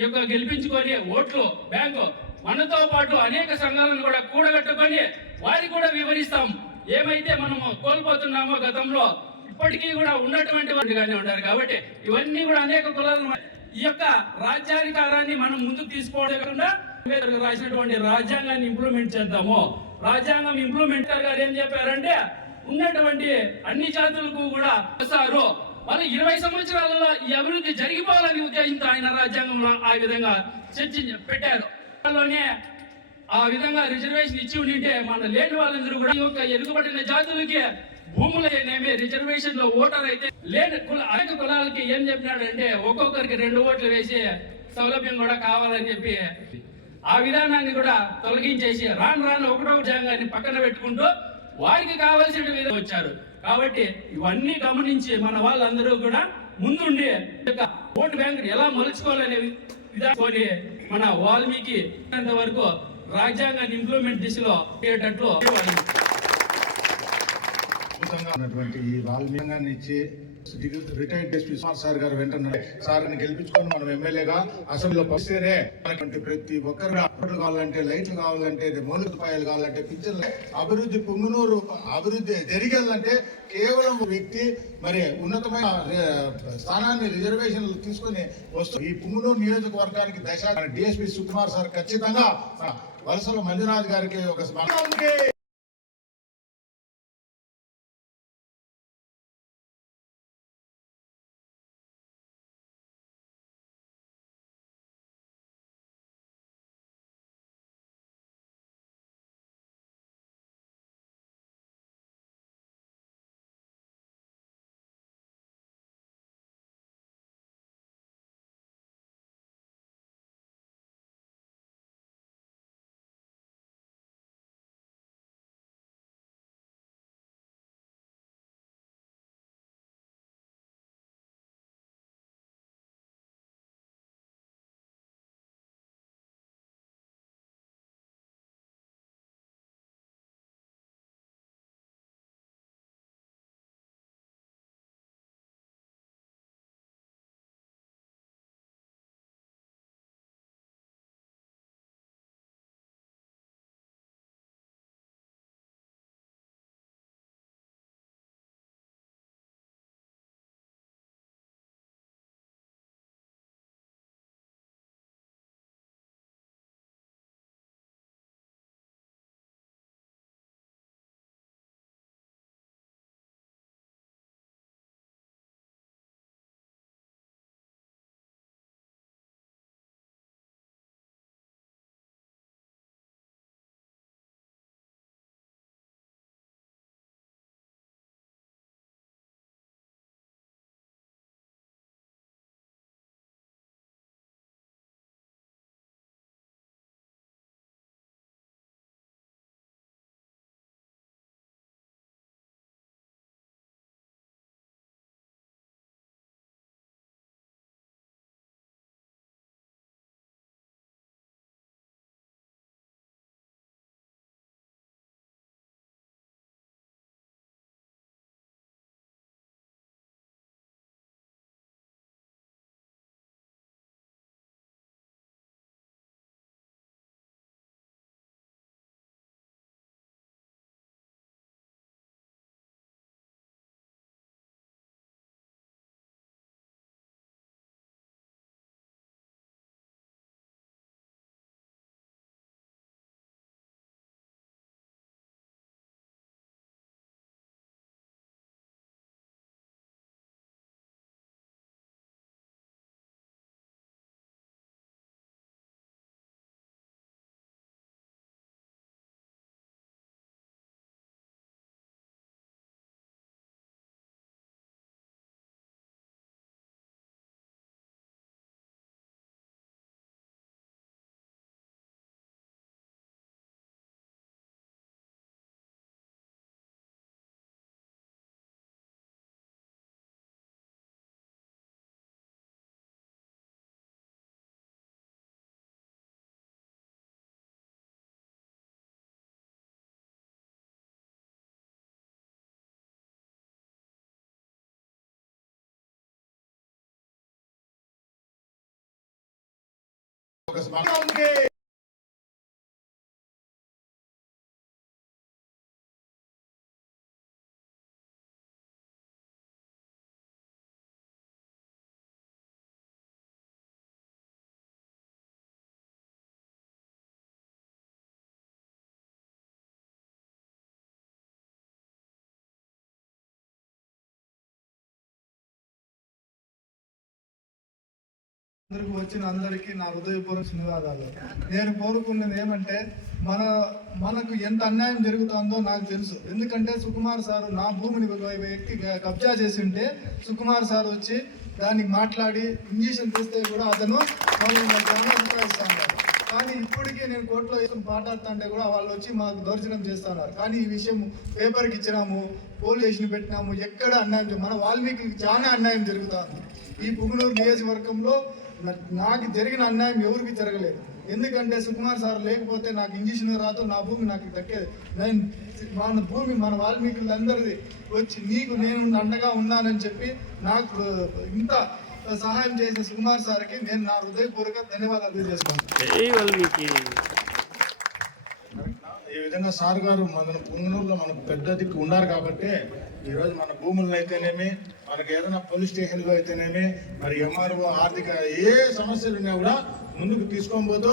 యొక్క గెలిపించుకొని ఓట్లు బ్యాంకు మనతో పాటు అనేక సంఘాలను కూడా కూడగట్టుకొని వారికి కూడా వివరిస్తాం. ఏమైతే మనము కోల్పోతున్నామో గతంలో ఇప్పటికీ కూడా ఉన్నటువంటి వాటిగానే ఉంటారు. కాబట్టి ఇవన్నీ కూడా అనేక కులాలను ఈ యొక్క రాజ్యాధికారాన్ని మనం ముందుకు తీసుకోవడం కాకుండా రాసినటువంటి రాజ్యాంగాన్ని ఇంప్లిమెంట్ చేద్దాము. రాజ్యాంగం ఇంప్లిమెంట్ గారు ఏం చెప్పారంటే ఉన్నటువంటి అన్ని జాతులకు కూడా వస్తారు. వాళ్ళు 20 సంవత్సరాలలో ఈ అభివృద్ధి జరిగిపోవాలని ఉద్దేశంతో ఆయన రాజ్యాంగంలో ఆ విధంగా పెట్టారు. ఆ విధంగా రిజర్వేషన్ ఇచ్చి ఉంటే మన లేని వాళ్ళందరూ కూడా ఈ యొక్క ఎదుగుబడిన జాతులకి భూములు ఏమి రిజర్వేషన్ లో ఓటర్ అయితే లేని అనేక కులాలకి ఏం చెప్పినాడంటే ఒక్కొక్కరికి 2 ఓట్లు వేసి సౌలభ్యం కూడా కావాలని చెప్పి ఆ విధానాన్ని కూడా తొలగించేసి రాను ఒకటో జాగాన్ని పక్కన పెట్టుకుంటూ వారికి కావాల్సిన విధంగా వచ్చారు. కాబట్టి ఇవన్నీ గమనించి మన వాళ్ళందరూ కూడా ముందుండి ఓటు బ్యాంకు ఎలా మలుచుకోవాలనే విధానం మన వాల్మీకి వరకు రాజ్యాంగాన్ని ఇంప్లిమెంట్ దిశలో అయ్యేటట్లు అద్భుతంగా ఉన్నటువంటి ఈ వాల్మీకాన్ని ఇచ్చి రిటైర్డ్ ఎస్పీ సార్ గారు వెంటనే సార్ని గెలిపించుకొని మనం ఎమ్మెల్యేగా అసెంబ్లీలో వస్తేనే మనకి ప్రతి ఒక్కరు రోడ్లు కావాలంటే, లైట్లు కావాలంటే, మౌలిక సదుపాయాలు కావాలంటే, పింఛన్లు అభివృద్ధి పుంగునూరు అభివృద్ధి జరిగేదంటే కేవలం వ్యక్తి మరి ఉన్నతమైన స్థానాన్ని రిజర్వేషన్లు తీసుకుని వస్తూ ఈ పుంగునూరు నియోజకవర్గానికి డిఎస్పీ సుకుమార్ సార్ ఖచ్చితంగా వలసల మంజునాథ్ గారికి ఒక అందరికి వచ్చిన అందరికీ నా హృదయపూర్వక ధన్యవాదాలు. నేను కోరుకున్నది ఏమంటే మనకు ఎంత అన్యాయం జరుగుతుందో నాకు తెలుసు. ఎందుకంటే సుకుమార్ సార్ నా భూమిని ఒక వ్యక్తి కబ్జా చేసి ఉంటే సుకుమార్ సార్ వచ్చి దానికి మాట్లాడి ఇంజక్షన్ తీస్తే కూడా అతను అభిప్రాయిస్తాను. కానీ ఇప్పటికీ నేను కోర్టులో మాట్లాడుతుంటే కూడా వాళ్ళు వచ్చి మాకు దౌర్జన్యం చేస్తున్నారు. కానీ ఈ విషయం పేపర్కి ఇచ్చినాము, పోలీస్ స్టేషన్ పెట్టినాము, ఎక్కడ అన్యాయం మన వాల్మీకి చాలా అన్యాయం జరుగుతుంది. ఈ పుంగనూరు నియోజకవర్గంలో నాకు జరిగిన అన్యాయం ఎవరికి జరగలేదు. ఎందుకంటే సుకుమార్ సార్ లేకపోతే నాకు ఇంజక్షన్ రాదు, నా భూమి నాకు దక్కేది. నేను మన భూమి మన వాల్మీకులందరిది వచ్చి నీకు నేను అండగా ఉన్నానని చెప్పి నాకు ఇంత సహాయం చేసిన సుకుమార్ సార్కి నేను నా హృదయపూర్వక ధన్యవాదాలు తెలియజేసుకుంటాను. ఈ విధంగా సార్ గారు మన పుంగనూరులో మనకు పెద్ద దిక్కు ఉన్నారు కాబట్టి ఈరోజు మన భూములను అయితేనేమి, మనకి ఏదైనా పోలీస్ స్టేషన్లో అయితేనేమి, మరి ఎంఆర్ఓ ఆర్థిక ఏ సమస్యలు ఉన్నా కూడా ముందుకు తీసుకొని పోతూ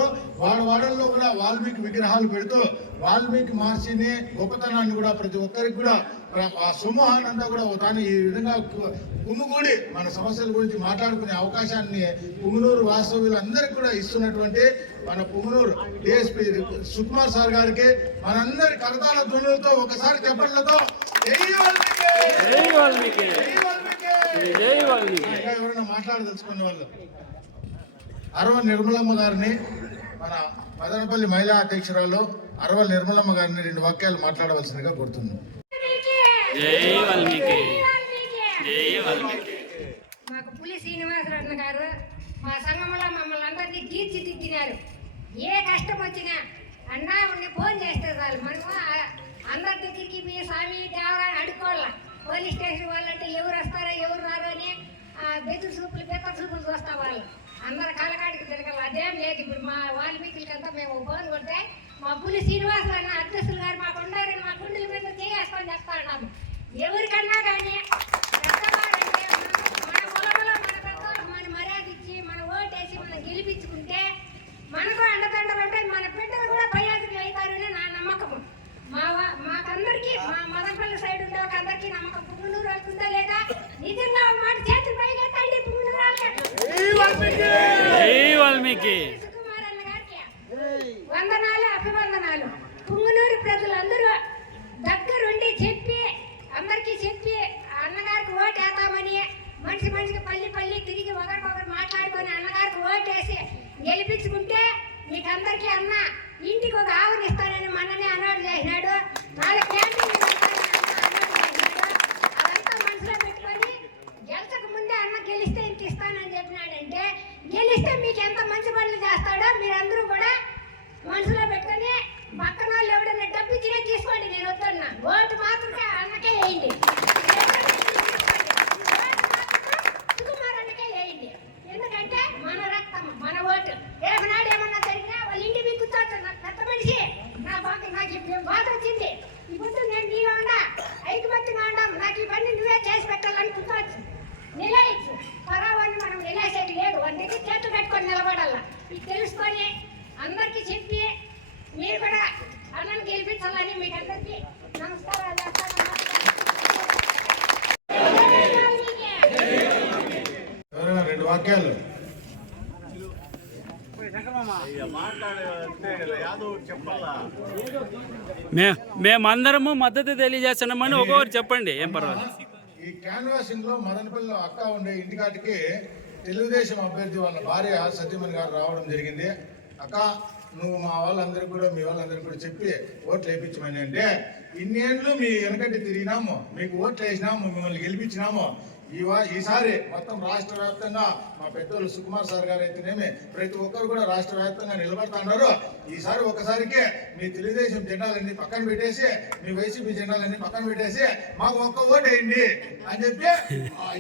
వాడల్లో కూడా వాల్మీకి విగ్రహాలు పెడుతూ వాల్మీకి మహర్షిని గొప్పతనాన్ని కూడా ప్రతి ఒక్కరికి కూడా ఆ సమూహాన్ని అంతా కూడా కానీ ఈ విధంగా గుమ్ముగూడి మన సమస్యల గురించి మాట్లాడుకునే అవకాశాన్ని పుంగనూరు వాస్తవ్యులందరికీ కూడా ఇస్తున్నటువంటి మన పుంగనూరు డిఎస్పీ సుకుమార్ సార్ గారికి మనందరి కరతాళ ధ్వనులతో ఒకసారి చెప్పట్లతో ఎవరైనా మాట్లాడదలుచుకున్న వాళ్ళు అరవ నిర్మలమ్మ గారిని, మన మదనపల్లి మహిళా అధ్యక్షురాలు అరవ నిర్మలమ్మ గారిని 2 వాక్యాలు మాట్లాడవలసిందిగా కోరుతున్నాను. మాకు పులి శ్రీనివాసరావు గారు మా సంఘంలో మమ్మల్ని అందరినీ తీర్చిదిద్దినారు. ఏ కష్టం వచ్చినా అన్నా ఫోన్ చేస్తే చాలు మనము అందరి దగ్గరికి మీ స్వామి దేవరా అడుకోవాల. పోలీస్ స్టేషన్ వాళ్ళంటే ఎవరు వస్తారో ఎవరు రారో అని బెత్తు చూపులు చూస్తా వాళ్ళు అందరు కలకాడికి తిరగాలి. అదేం లేదు. ఇప్పుడు మా వాల్మీకులకంతా మేము ఫోన్ కొడితే మా పులి శ్రీనివాసరావు అన్న అధ్యక్షులు గారు మాకు ఉండారని మా గుండెల మీద చేసుకొని చెప్తా ఉన్నాము. ఎవరికన్నా కానీ మన పొలంలో మన పెద్దవాళ్ళకి మన మర్యాద ఇచ్చి మన ఓటేసి మనం గెలిపించుకుంటే మనకు అండదండలు అంటే మన బిడ్డలు కూడా ప్రయోజకులు అవుతారని నా నమ్మకము. మాకందరికీ మా మదనపల్లి సైడ్ ఉండే ఒక అందరికీ నమ్మకం. పుంగనూరు వెళ్తుందా లేదా నిజంగా మాట చేతులు పైకెత్తండి. పుంగనూరు సుకుమార్ అన్న గారికి వందనాలు, అభివందనాలు. పుంగనూరు ప్రజలందరూ దగ్గరుండి చెప్పి అందరికీ చెప్పి అన్నగారికి ఓటు వేద్దామని మనిషికి పల్లి తిరిగి ఒకరికొకరు మాట్లాడుకొని అన్నగారికి ఓటేసి గెలిపించుకుంటే మీకు అందరికీ అన్న ఇంటికి ఒక ఆవుని ఇస్తానని మననే అన్నాడు చేసినాడు. 4 క్యాంటీన్లు అదంతా మనసులో పెట్టుకొని గెలిచక ముందే అన్న గెలిస్తే ఇంత ఇస్తానని చెప్పినాడంటే గెలిస్తే మీకు ఎంత మంచి పనులు చేస్తాడో మీరందరూ కూడా మనసులో పెట్టుకొని పక్కన వాళ్ళు ఎవడన్నా డబ్బు ఇచ్చినా తీసుకోండి, నేను వద్దన్నా. ఓటు మాత్రం అన్నకే వేయండి, సుకుమార్ అన్నకే వేయండి. ఎందుకంటే మన రక్తం మన ఓటు. రేపనాడు ఏమన్నా జరిగినా వాళ్ళ ఇంటి మీకు కూర్చోవచ్చు. నాకు పెద్ద మనిషి నాకు బాధ వచ్చింది, ఇప్పుడు నేను నీలో ఉండా ఐకమత్యంగా ఉండాం, నాకు ఈ పని నువ్వే చేసి పెట్టాలని కూర్చోవచ్చు. నిలయచ్చు పరావాన్ని మనం నిలేసేది లేదు. వాళ్ళ దగ్గర చేతులు పెట్టుకొని నిలబడాల. ఇది తెలుసుకొని అందరికీ చెప్పి మీరు కూడా అన్నను గెలిపించాలని మీకు అందరికీ నమస్కారాలు చేస్తాను. ఎవరైనా 2 వాక్యాలు మేమందరము మద్దతు తెలియజేస్తున్నామని ఒక్కొక్కరు చెప్పండి, ఏం పర్వాలేదు. ఈ క్యాన్వాసింగ్ లో మదనపల్లిలో అక్క ఉండే ఇంటికాటికి తెలుగుదేశం అభ్యర్థి వాళ్ళ భార్య సత్యమణి గారు రావడం జరిగింది. అక్క నువ్వు మా వాళ్ళందరికీ కూడా మీ వాళ్ళందరికీ కూడా చెప్పి ఓట్లు వేయించమని అంటే ఇన్నేళ్ళు మీ వెనకటి తిరిగినాము, మీకు ఓట్లు వేసినాము, మిమ్మల్ని గెలిపించినాము. ఈసారి మొత్తం రాష్ట్ర వ్యాప్తంగా మా పెద్దోళ్ళు సుకుమార్ సార్ గారు అయితేనేమి ప్రతి ఒక్కరు కూడా రాష్ట్ర వ్యాప్తంగా నిలబడుతున్నారు. ఈసారి ఒకసారికే మీ తెలుగుదేశం జెండాలన్నీ పక్కన పెట్టేసి మీ వైసీపీ జెండాలన్నీ పక్కన పెట్టేసి మాకు ఒక్క ఓటు వేయండి అని చెప్పి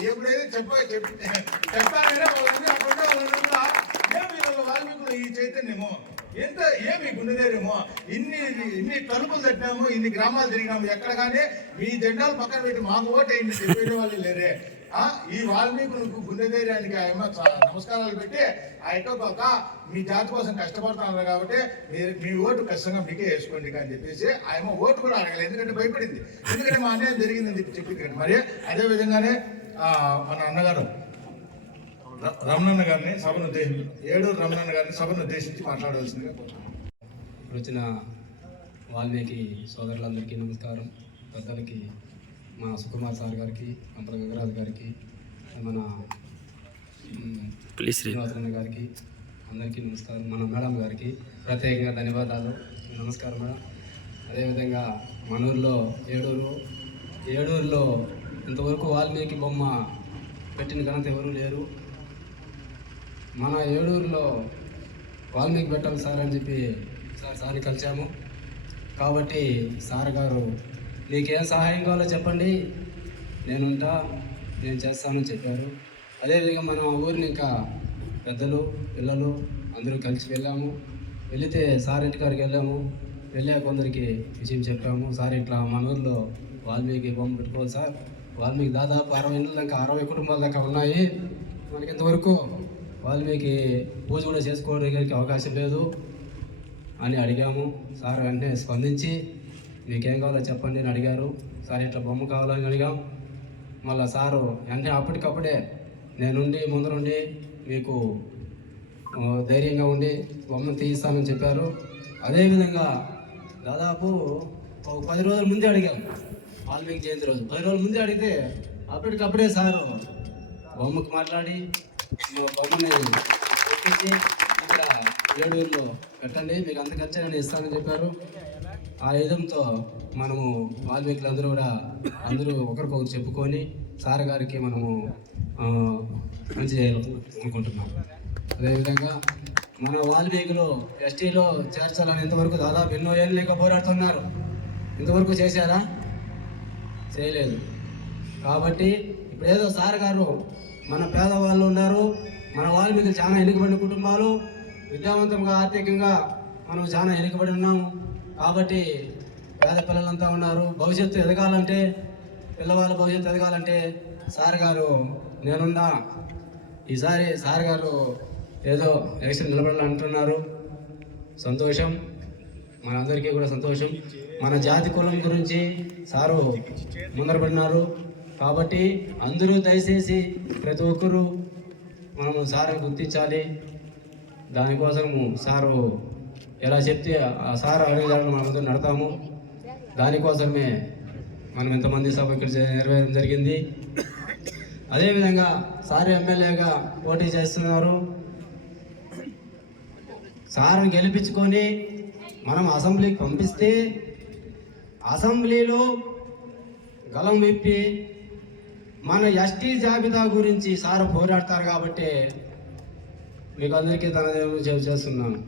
ఎప్పుడైతే చెప్పారనే వాళ్ళందరూ అక్కడ వాల్మీకులు ఈ చైతన్యము ఎంత ఏమి గుండెదేరేమో ఇన్ని తలుపులు తట్టినాము, ఇన్ని గ్రామాలు తిరిగినాము, ఎక్కడ కానీ మీ జెండాలు పక్కన పెట్టి మాకు ఓటు వేయండి చెప్పే వాళ్ళు లేరే. ఈ వాల్మీకులకు గుండెధైర్యానికి ఆయన నమస్కారాలు పెట్టి ఆ యొక్క మీ జాతి కోసం కష్టపడుతున్నారు కాబట్టి మీ ఓటు ఖచ్చితంగా మీకే వేసుకోండి అని చెప్పేసి ఆయన ఓటు కూడా అడగలేదు. ఎందుకంటే భయపడింది, ఎందుకంటే మా అన్యాయం జరిగిందని చెప్పింది. మరి అదే విధంగానే మన అన్నగారు రమణన్న గారిని సభను ఉద్దేశించి ఏడూరు రమణన్న గారిని సభను ఉద్దేశించి మాట్లాడవలసిందిగా కోరుతున్నాను. వచ్చిన వాల్మీకి సోదరులందరికీ నమస్కారం. పెద్దలకి మా సుకుమార్ సార్ గారికి, గంపల గంగరాజు గారికి, మన శ్రీనివాసరావు గారికి అందరికీ నమస్కారం. మన మేడం గారికి ప్రత్యేకంగా ధన్యవాదాలు. నమస్కారం మేడం. అదేవిధంగా మన ఊర్లో ఏడూరులో ఇంతవరకు వాల్మీకి బొమ్మ పెట్టిన ఘనత ఎవరూ లేరు. మన ఏడూరులో వాల్మీకి పెట్టాలి సార్ అని చెప్పి సార్ని కలిసాము. కాబట్టి సార్ గారు మీకేం సహాయం కావాలో చెప్పండి, నేనుంటా, నేను చేస్తానని చెప్పారు. అదేవిధంగా మన ఊరిని ఇంకా పెద్దలు పిల్లలు అందరూ కలిసి వెళ్ళాము. వెళితే సార్ ఇంటి కాడికి వెళ్ళాక కొందరికి విషయం చెప్పాము. సార్ ఇట్లా మన ఊరిలో వాల్మీకి బొమ్మ పెట్టుకోవాలి సార్, వాల్మీకి దాదాపు 60 ఇళ్ళ దాకా 60 కుటుంబాల దాకా ఉన్నాయి. మనకి ఇంతవరకు వాల్మీకి పూజ కూడా చేసుకోవడానికి అవకాశం లేదు అని అడిగాము. సార్ వెంటనే స్పందించి మీకేం కావాలో చెప్పండి అని అడిగారు. సార్ ఇట్లా బొమ్మ కావాలని అడిగాం. మళ్ళీ సారు వెంటనే అప్పటికప్పుడే నేనుండి ముందరుండి మీకు ధైర్యంగా ఉండి బొమ్మను తీయిస్తానని చెప్పారు. అదేవిధంగా దాదాపు 10 రోజుల ముందే అడిగాం. వాల్మీకి జయంతి రోజు 10 రోజుల ముందే అడిగితే అప్పటికప్పుడే సారు బొమ్మకు మాట్లాడి బొమ్మని ఎక్కించి ఇక్కడ ఏడూరులో పెట్టండి, మీకు అంత ఖర్చు నేను ఇస్తానని చెప్పారు. ఆ విధంతో మనము వాల్మీకులు అందరూ ఒకరికొకరు చెప్పుకొని సార్ గారికి మనము మంచి చేయాలనుకుంటున్నాం. అదేవిధంగా మన వాల్మీకులు ఎస్టీలో చేర్చాలని ఇంతవరకు దాదాపు ఎన్నో ఏళ్ళు లేక పోరాడుతున్నారు. ఇంతవరకు చేశారా? చేయలేదు. కాబట్టి ఇప్పుడు ఏదో సార్ గారు మన పేదవాళ్ళు ఉన్నారు, మన వాల్మీకులు చాలా వెనుకబడిన కుటుంబాలు, విద్యావంతంగా ఆర్థికంగా మనం చాలా వెనుకబడి ఉన్నాము. కాబట్టి పేద పిల్లలంతా ఉన్నారు. భవిష్యత్తు ఎదగాలంటే, పిల్లవాళ్ళ భవిష్యత్తు ఎదగాలంటే సార్ గారు నేనున్నా, ఈసారి సార్ గారు ఏదో ఎలక్షన్ నిలబడాలంటున్నారు. సంతోషం, మనందరికీ కూడా సంతోషం. మన జాతి కులం గురించి సారు ముందరపడినారు. కాబట్టి అందరూ దయచేసి ప్రతి ఒక్కరూ మనము సార్ని గుర్తించాలి. దానికోసము సారు ఎలా చెప్తే ఆ సార్ అడిగేదాన్ని మనమంతా నడతాము. దానికోసమే మనం ఎంతమంది సభ ఇక్కడ నిర్వహించడం జరిగింది. అదేవిధంగా సార్ ఎమ్మెల్యేగా పోటీ చేస్తున్నారు. సార్ని గెలిపించుకొని మనం అసెంబ్లీకి పంపిస్తే అసెంబ్లీలో గలం విప్పి మన ఎస్టీ జాబితా గురించి సార్ పోరాడతారు. కాబట్టి మీకు అందరికీ తన చేస్తున్నాను.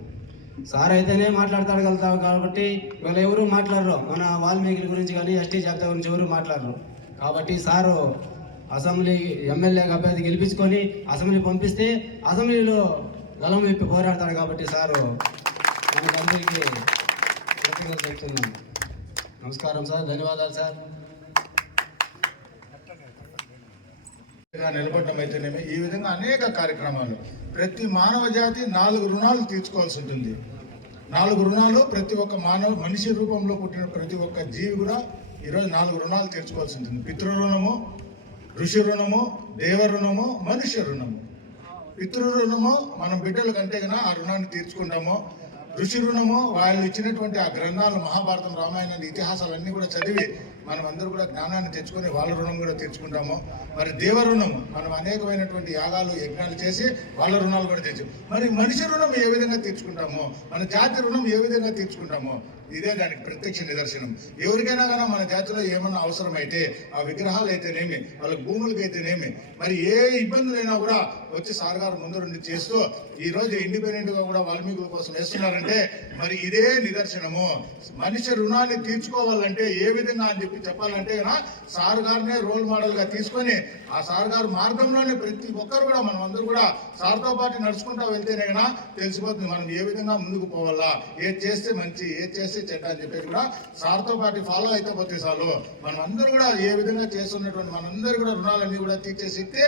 సార్ అయితేనే మాట్లాడతాడు కాబట్టి వీళ్ళు ఎవరు మాట్లాడరు. మన వాల్మీకి గురించి కానీ ఎస్టీ జాబితా గురించి ఎవరు మాట్లాడరు. కాబట్టి సారు అసెంబ్లీ ఎమ్మెల్యేగా అభ్యర్థి గెలిపించుకొని అసెంబ్లీ పంపిస్తే అసెంబ్లీలో గలం విప్పి పోరాడతాడు. కాబట్టి సారు మనకందరికీ కృతజ్ఞతలు చెప్తున్నాను. నమస్కారం సార్, ధన్యవాదాలు సార్. నిలబడడం అయితేనేమి ఈ విధంగా అనేక కార్యక్రమాలు. ప్రతి మానవ జాతి 4 రుణాలు తీర్చుకోవాల్సి ఉంటుంది. 4 రుణాలు ప్రతి ఒక్క మనిషి రూపంలో పుట్టిన ప్రతి ఒక్క జీవి కూడా ఈరోజు 4 రుణాలు తీర్చుకోవాల్సి ఉంటుంది. పితృ రుణము, ఋషి రుణము, దేవ రుణము, మనుష్య రుణము. పితృ రుణము మనం బిడ్డల కంటే కన్నా ఆ రుణాన్ని తీర్చుకుంటాము. ఋషి రుణము వాళ్ళు ఇచ్చినటువంటి ఆ గ్రంథాలు, మహాభారతం, రామాయణం, ఇతిహాసాలన్నీ కూడా చదివి మనం అందరూ కూడా జ్ఞానాన్ని తెచ్చుకొని వాళ్ళ రుణం కూడా తీర్చుకుంటాము. మరి దేవ రుణము మనం అనేకమైనటువంటి యాగాలు యజ్ఞాలు చేసి వాళ్ళ రుణాలు కూడా తెచ్చు. మరి మనిషి రుణం ఏ విధంగా తీర్చుకుంటామో, మన జాతి రుణం ఏ విధంగా తీర్చుకుంటామో ఇదే దానికి ప్రత్యక్ష నిదర్శనం. ఎవరికైనా కానీ మన జాతిలో ఏమన్నా అవసరమైతే ఆ విగ్రహాలు అయితేనేమి, వాళ్ళ భూములకి అయితేనేమి, మరి ఏ ఇబ్బందులైనా కూడా వచ్చి సార్ గారు ముందు నుండి చేస్తూ ఈరోజు ఇండిపెండెంట్గా కూడా వాల్మీకుల కోసం వేస్తున్నారంటే మరి ఇదే నిదర్శనము. మనిషి రుణాన్ని తీర్చుకోవాలంటే ఏ విధంగా అని చెప్పాలంటే సార్ గారినే రోల్ మోడల్గా తీసుకొని ఆ సార్ గారు మార్గంలోనే ప్రతి ఒక్కరు కూడా మనం అందరూ కూడా సార్తో పాటు నడుచుకుంటూ వెళ్తేనే కదా తెలిసిపోతుంది మనం ఏ విధంగా ముందుకు పోవాలా, ఏది చేస్తే మంచి, ఏది చేస్తే చెడ్డ అని చెప్పేది కూడా సార్తో పాటు ఫాలో అయితే పోతే చాలు. మనం అందరూ కూడా ఏ విధంగా చేస్తున్నటువంటి మనందరూ కూడా రుణాలన్నీ కూడా తీర్చే శక్తి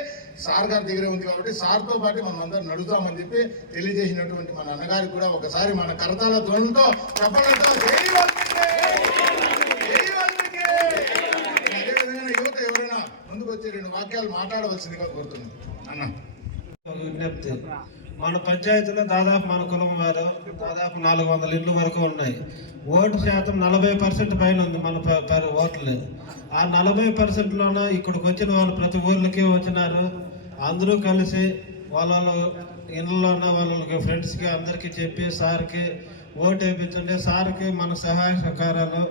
సార్ గారి దగ్గర ఉంది. కాబట్టి సార్తో పాటు మనం అందరూ నడుస్తామని చెప్పి తెలియజేసినటువంటి మన అన్నగారికి కూడా ఒకసారి మన కరతాల ధ్వనులతో చెప్పడంతో అదేవిధంగా యువత ఎవరైనా ముందుకు వచ్చి 2 వాక్యాలు మాట్లాడవలసిందిగా కోరుతున్నాను. అన్న విజ్ఞప్తి. మన పంచాయతీలో దాదాపు మన కులం వారు దాదాపు 400 ఇళ్ళు వరకు ఉన్నాయి. ఓటు శాతం 40% పైన ఉంది మన ఓట్లు. ఆ 40%లోనూ ఇక్కడికి వచ్చిన వాళ్ళు ప్రతి ఊర్లకి వచ్చినారు. అందరూ కలిసి వాళ్ళ ఇళ్ళలో ఉన్న వాళ్ళకి ఫ్రెండ్స్కి అందరికీ చెప్పి సార్కి ఓటు వేయించండి, సార్కి మన సహాయ సహకారాలు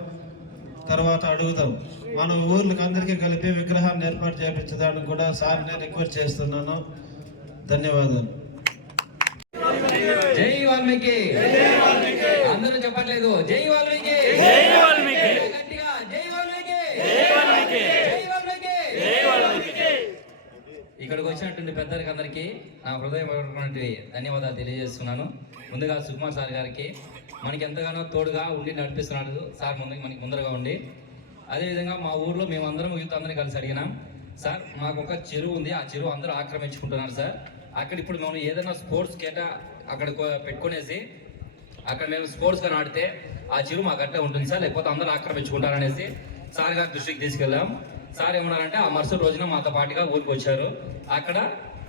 తర్వాత అడుగుదాం. మన ఊర్లకు అందరికీ కలిపి విగ్రహాన్ని ఏర్పాటు చేయించడానికి కూడా సార్ని రిక్వెస్ట్ చేస్తున్నాను. ధన్యవాదాలు. జై వాల్మీకి. అందరూ చెప్పట్లేదు జై వాల్మీకి. గట్టిగా జై వాల్మీకి. ఇక్కడికి వచ్చినటువంటి పెద్దలకి అందరికీ నా హృదయపూర్వకమైనటువంటి ధన్యవాదాలు తెలియజేస్తున్నాను. ముందుగా సుకుమార్ సార్ గారికి మనకి ఎంతగానో తోడుగా ఉండి నడిపిస్తున్నాడు సార్, మనకి ముందరగా ఉండి. అదేవిధంగా మా ఊర్లో మేమందరం యూత్ అందరం కలిసి అడిగినాం, సార్ మాకు ఒక చెరువు ఉంది, ఆ చెరువు అందరూ ఆక్రమించుకుంటున్నారు సార్. అక్కడ ఇప్పుడు మేము ఏదైనా స్పోర్ట్స్ కేటా అక్కడ పెట్టుకునేసి అక్కడ మేము స్పోర్ట్స్ గా ఆడితే ఆ చెరువు మా గట్ట ఉంటుంది సార్, లేకపోతే అందరూ ఆక్రమించుకుంటారనేసి సార్ గారి దృష్టికి తీసుకెళ్ళాం. సార్ ఏమన్నారంటే ఆ మరుసటి రోజున మాతో పాటుగా ఊరికి వచ్చారు. అక్కడ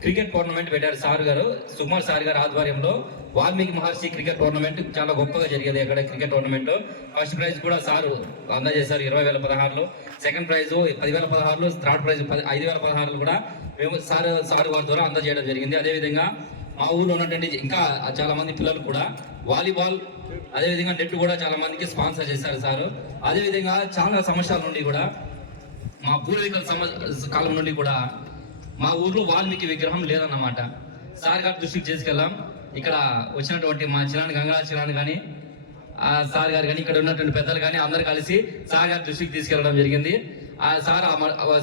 క్రికెట్ టోర్నమెంట్ పెట్టారు సార్ గారు, సుకుమార్ సార్ గారి ఆధ్వర్యంలో. వాల్మీకి మహర్షి క్రికెట్ టోర్నమెంట్ చాలా గొప్పగా జరిగేది అక్కడ క్రికెట్ టోర్నమెంట్. ఫస్ట్ ప్రైజ్ కూడా సారు అందజేశారు 20,016లో, సెకండ్ ప్రైజ్ 10,016లో, థర్డ్ ప్రైజ్ 5,016లో కూడా మేము సార్ వారి ద్వారా అందజేయడం జరిగింది. అదేవిధంగా మా ఊళ్ళో ఉన్నటువంటి ఇంకా చాలా మంది పిల్లలు కూడా వాలీబాల్ అదేవిధంగా నెట్ కూడా చాలా మందికి స్పాన్సర్ చేశారు సార్. అదేవిధంగా చాలా సంవత్సరాల నుండి కూడా మా పూర్వీకుల కాలం నుండి కూడా మా ఊర్లో వాల్మీకి విగ్రహం లేదన్నమాట. సార్ గారి దృష్టికి తీసుకెళ్ళాం. ఇక్కడ వచ్చినటువంటి మా చిరాని గంగారాజ్ చిరాని కానీ ఆ సార్ గారు కానీ ఇక్కడ ఉన్నటువంటి పెద్దలు కానీ అందరు కలిసి సార్ గారి దృష్టికి తీసుకెళ్ళడం జరిగింది. ఆ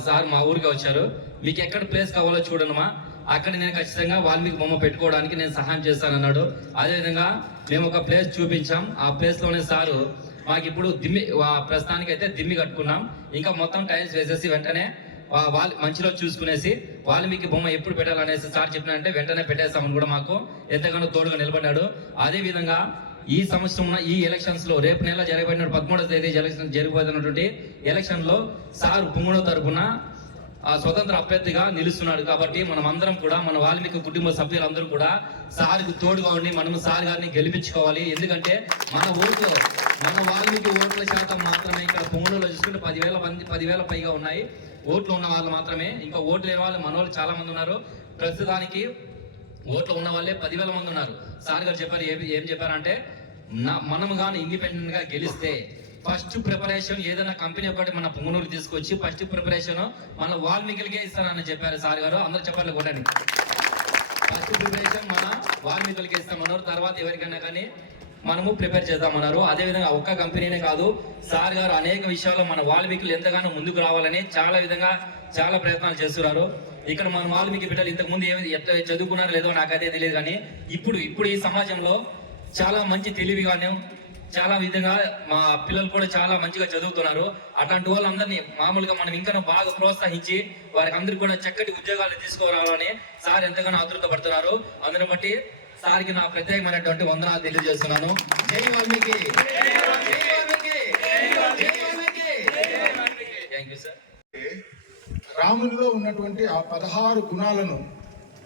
సార్ మా ఊరికి వచ్చారు, మీకు ఎక్కడ ప్లేస్ కావాలో చూడనమా, అక్కడ నేను ఖచ్చితంగా వాల్మీకి బొమ్మ పెట్టుకోవడానికి నేను సహాయం చేస్తానన్నాడు. అదేవిధంగా మేము ఒక ప్లేస్ చూపించాం. ఆ ప్లేస్ లోనే సారు మాకు ఇప్పుడు ప్రస్తుతానికి అయితే దిమ్మి కట్టుకున్నాం, ఇంకా మొత్తం టైల్స్ వేసేసి వెంటనే మంచిలో చూసుకునేసి వాల్మీకి బొమ్మ ఎప్పుడు పెట్టాలనేసి సార్ చెప్పినంటే వెంటనే పెట్టేస్తామని కూడా మాకు ఎంతగానో తోడుగా నిలబడ్డాడు. అదే విధంగా ఈ సంవత్సరం ఈ ఎలక్షన్స్ లో రేపు నెల జరగబడిన 13వ తేదీ జరిగిపోతున్నటువంటి ఎలక్షన్ లో సార్ పుంగుడు తరపున స్వతంత్ర అభ్యర్థిగా నిలుస్తున్నాడు. కాబట్టి మనం అందరం కూడా మన వాల్మీకి కుటుంబ సభ్యులందరూ కూడా సార్కి తోడుగా ఉండి మనం సార్ గారిని గెలిపించుకోవాలి. ఎందుకంటే మన వాల్మీకి ఓట్ల శాతం మాత్రమే ఇక్కడ పుంగుడులో చూసుకుంటే 10,000 పైగా ఉన్నాయి ఓట్లు ఉన్న వాళ్ళు మాత్రమే. ఇంకా ఓట్లు లేని వాళ్ళు మన వాళ్ళు చాలా మంది ఉన్నారు. ప్రస్తుతానికి ఓట్లు ఉన్న వాళ్ళే 10,000 మంది ఉన్నారు. సార్ గారు చెప్పారు, ఏం చెప్పారంటే మనం కానీ ఇండిపెండెంట్ గా గెలిస్తే ఫస్ట్ ప్రిపరేషన్ ఏదైనా కంపెనీ ఒకటి మన పుంగనూరు తీసుకొచ్చి ఫస్ట్ ప్రిపరేషన్ మన వాల్మీకులకే ఇస్తానని చెప్పారు సార్ గారు. అందరూ చెప్పాలి కొట్టండి. ఫస్ట్ ప్రిపరేషన్ మన వాల్మీకులకే ఇస్తామన్నారు, తర్వాత ఎవరికైనా కానీ మనము ప్రిపేర్ చేద్దామన్నారు. అదేవిధంగా ఒక్క కంపెనీనే కాదు, సార్ గారు అనేక విషయాల్లో మన వాల్మీకులు ఎంతగానో ముందుకు రావాలని చాలా ప్రయత్నాలు చేస్తున్నారు. ఇక్కడ మన వాల్మీకి బిడ్డలు ఇంతకు ముందు ఎట్లా చదువుకున్నారో లేదో నాకైతే తెలియదు, కానీ ఇప్పుడు ఈ సమాజంలో చాలా మంచి తెలివిగానే చాలా విధంగా మా పిల్లలు కూడా చాలా మంచిగా చదువుతున్నారు. అట్లాంటి వాళ్ళందరినీ మామూలుగా మనం ఇంకా బాగా ప్రోత్సహించి వారికి అందరికీ కూడా చక్కటి ఉద్యోగాలు తీసుకురావాలని సార్ ఎంతగానో ఆతృతపడుతున్నారు. అందుని బట్టి సార్కి నా ప్రత్యేకమైనటువంటి వందనాలు తెలియజేస్తున్నాను. జై వాల్మీకి. Thank you sir. రామునిలో ఉన్నటువంటి ఆ 16 గుణాలను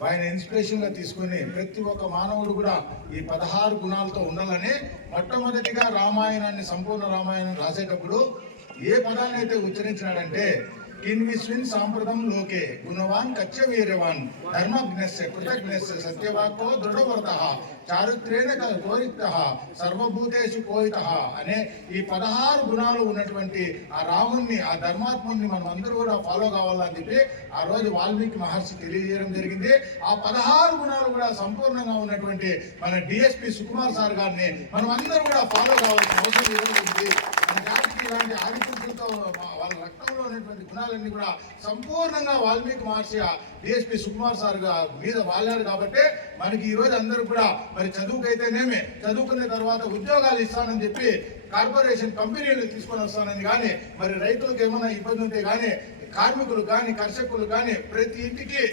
ఆయన ఇన్స్పిరేషన్ గా తీసుకుని ప్రతి ఒక్క మానవుడు కూడా ఈ 16 గుణాలతో ఉండాలని మొట్టమొదటిగా రామాయణాన్ని సంపూర్ణ రామాయణం రాసేటప్పుడు ఏ పదాన్ని అయితే ఉచ్చరించినాడంటే కిన్విస్విన్ సాంప్రదం లోకే గుణవాన్ కచ్చవీర్యవాన్ ధర్మజ్ఞస్య కృతజ్ఞస్య సత్యవాక్తో దృఢవ్రతః చారిత్రేణ కోరితః సర్వభూతేషు కోయితః అనే ఈ 16 గుణాలు ఉన్నటువంటి ఆ రాముణ్ణి ఆ ధర్మాత్ముని మనం అందరూ కూడా ఫాలో కావాలని చెప్పి ఆ రోజు వాల్మీకి మహర్షి తెలియజేయడం జరిగింది. ఆ 16 గుణాలు కూడా సంపూర్ణంగా ఉన్నటువంటి మన డిఎస్పి సుకుమార్ సార్ గారిని మనం అందరూ కూడా ఫాలో కావాల్సిన అవసరం ఉంది. మన జాతికి ఇలాంటి ఆదిపురుషులతో వాళ్ళ రక్తంలో ఉన్నటువంటి గుణాలన్నీ కూడా సంపూర్ణంగా వాల్మీకి మహర్షి డిఎస్పి సుకుమార్ సార్ మీద వాళ్ళారు. కాబట్టి మనకి ఈ రోజు అందరూ కూడా మరి చదువుకైతేనేమి చదువుకునే తర్వాత ఉద్యోగాలు ఇస్తానని చెప్పి కార్పొరేషన్ కంపెనీలు తీసుకొని వస్తానని కానీ మరి రైతులకు ఏమైనా ఇబ్బంది ఉంటే కానీ కార్మికులు కానీ కర్షకులు కానీ ప్రతి ఇంటికి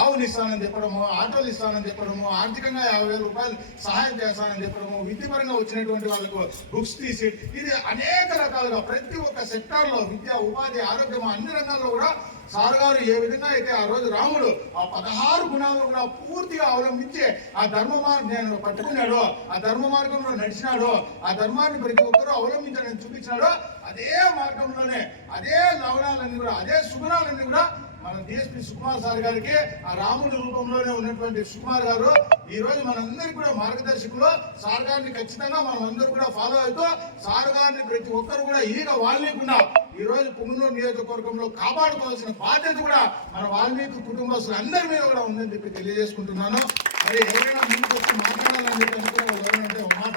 ఆవులు ఇస్తానని చెప్పడము, ఆటోలు ఇస్తానని చెప్పడము, ఆర్థికంగా 50,000 రూపాయలు సహాయం చేస్తానని చెప్పడము, విద్యపరంగా వచ్చినటువంటి వాళ్ళకు బుక్స్ తీసి, ఇది అనేక రకాలుగా ప్రతి ఒక్క సెక్టార్లో విద్య, ఉపాధి, ఆరోగ్యం అన్ని రంగాల్లో కూడా సార్ గారు ఏ విధంగా అయితే ఆ రోజు రాముడు ఆ 16 గుణాలను కూడా పూర్తిగా అవలంబించి ఆ ధర్మ మార్గం పట్టుకున్నాడో, ఆ ధర్మ మార్గంలో నడిచినాడో, ఆ ధర్మాన్ని ప్రతి ఒక్కరూ అవలంబించాలని చూపించినాడో, అదే మార్గంలోనే అదే లవణాలన్నీ కూడా, అదే సుగుణాలన్నీ కూడా మన డిఎస్పీ సుకుమార్ సార్ గారికి ఆ రాముడి రూపంలోనే ఉన్నటువంటి సుకుమార్ గారు ఈ రోజు మనందరికీ కూడా మార్గదర్శకులు. సార్ గారిని ఖచ్చితంగా మనం అందరూ కూడా ఫాలో అవుతూ సార్ గారిని ప్రతి ఒక్కరు కూడా ఈగ వాల్మీకుండా ఈ రోజు పుంగనూరు నియోజకవర్గంలో కాపాడుకోవాల్సిన బాధ్యత కూడా మన వాల్మీకి కుటుంబస్తులు అందరి మీద కూడా ఉందని చెప్పి తెలియజేసుకుంటున్నాను. మరి ఎవరైనా ముందుకు వచ్చి మాట్లాడాలని చెప్పి అనుకున్న ఎవరైనా ఒక మాట.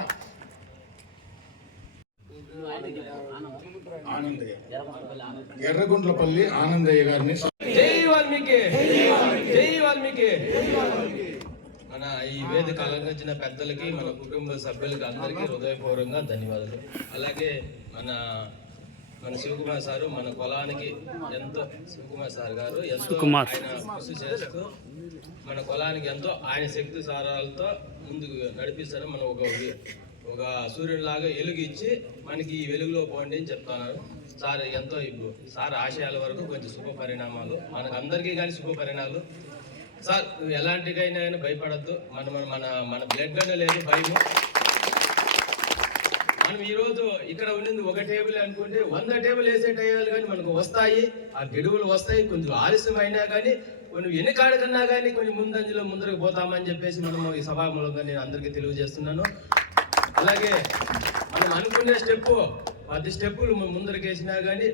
ఎర్రగుంట్లపల్లి ఆనందయ్య గారిని. జై వాల్మీకి, జై వాల్మీకి. మన ఈ వేదిక అలంకరించిన పెద్దలకి, మన కుటుంబ సభ్యులకి అందరికీ హృదయపూర్వకంగా ధన్యవాదాలు. అలాగే మన శివకుమార్ సారు మన కులానికి ఎంతో, శివకుమార్ సార్ గారు ఎంతో ఆయన కృషి చేస్తూ మన కులానికి ఎంతో ఆయన శక్తి సారాలతో ముందుకు నడిపిస్తారు. మనం ఒక సూర్యుడిలాగా వెలుగిచ్చి మనకి ఈ వెలుగులో పోండి అని చెప్తున్నారు సార్. ఎంతో ఇప్పుడు సార్ ఆశయాల వరకు కొంచెం శుభ పరిణామాలు మనకు అందరికీ కానీ శుభ పరిణామాలు సార్. నువ్వు ఎలాంటికైనా భయపడద్దు. మన బ్లడ్ గడ్డ లేదు భయము. మనం ఈరోజు ఇక్కడ ఉండింది ఒక టేబుల్ అనుకుంటే 100 టేబుల్ వేసే టైలు కానీ మనకు వస్తాయి, ఆ గడువులు వస్తాయి. కొంచెం ఆలస్యం అయినా కానీ, కొన్ని వెనుకాడకన్నా కానీ కొన్ని ముందంజలో ముందరకు పోతామని చెప్పేసి మనము ఈ సభాముఖంగా నేను అందరికీ తెలియజేస్తున్నాను. అలాగే మనం అనుకునే స్టెప్ 10 స్టెప్పులు ముందరికి వేసినా కానీ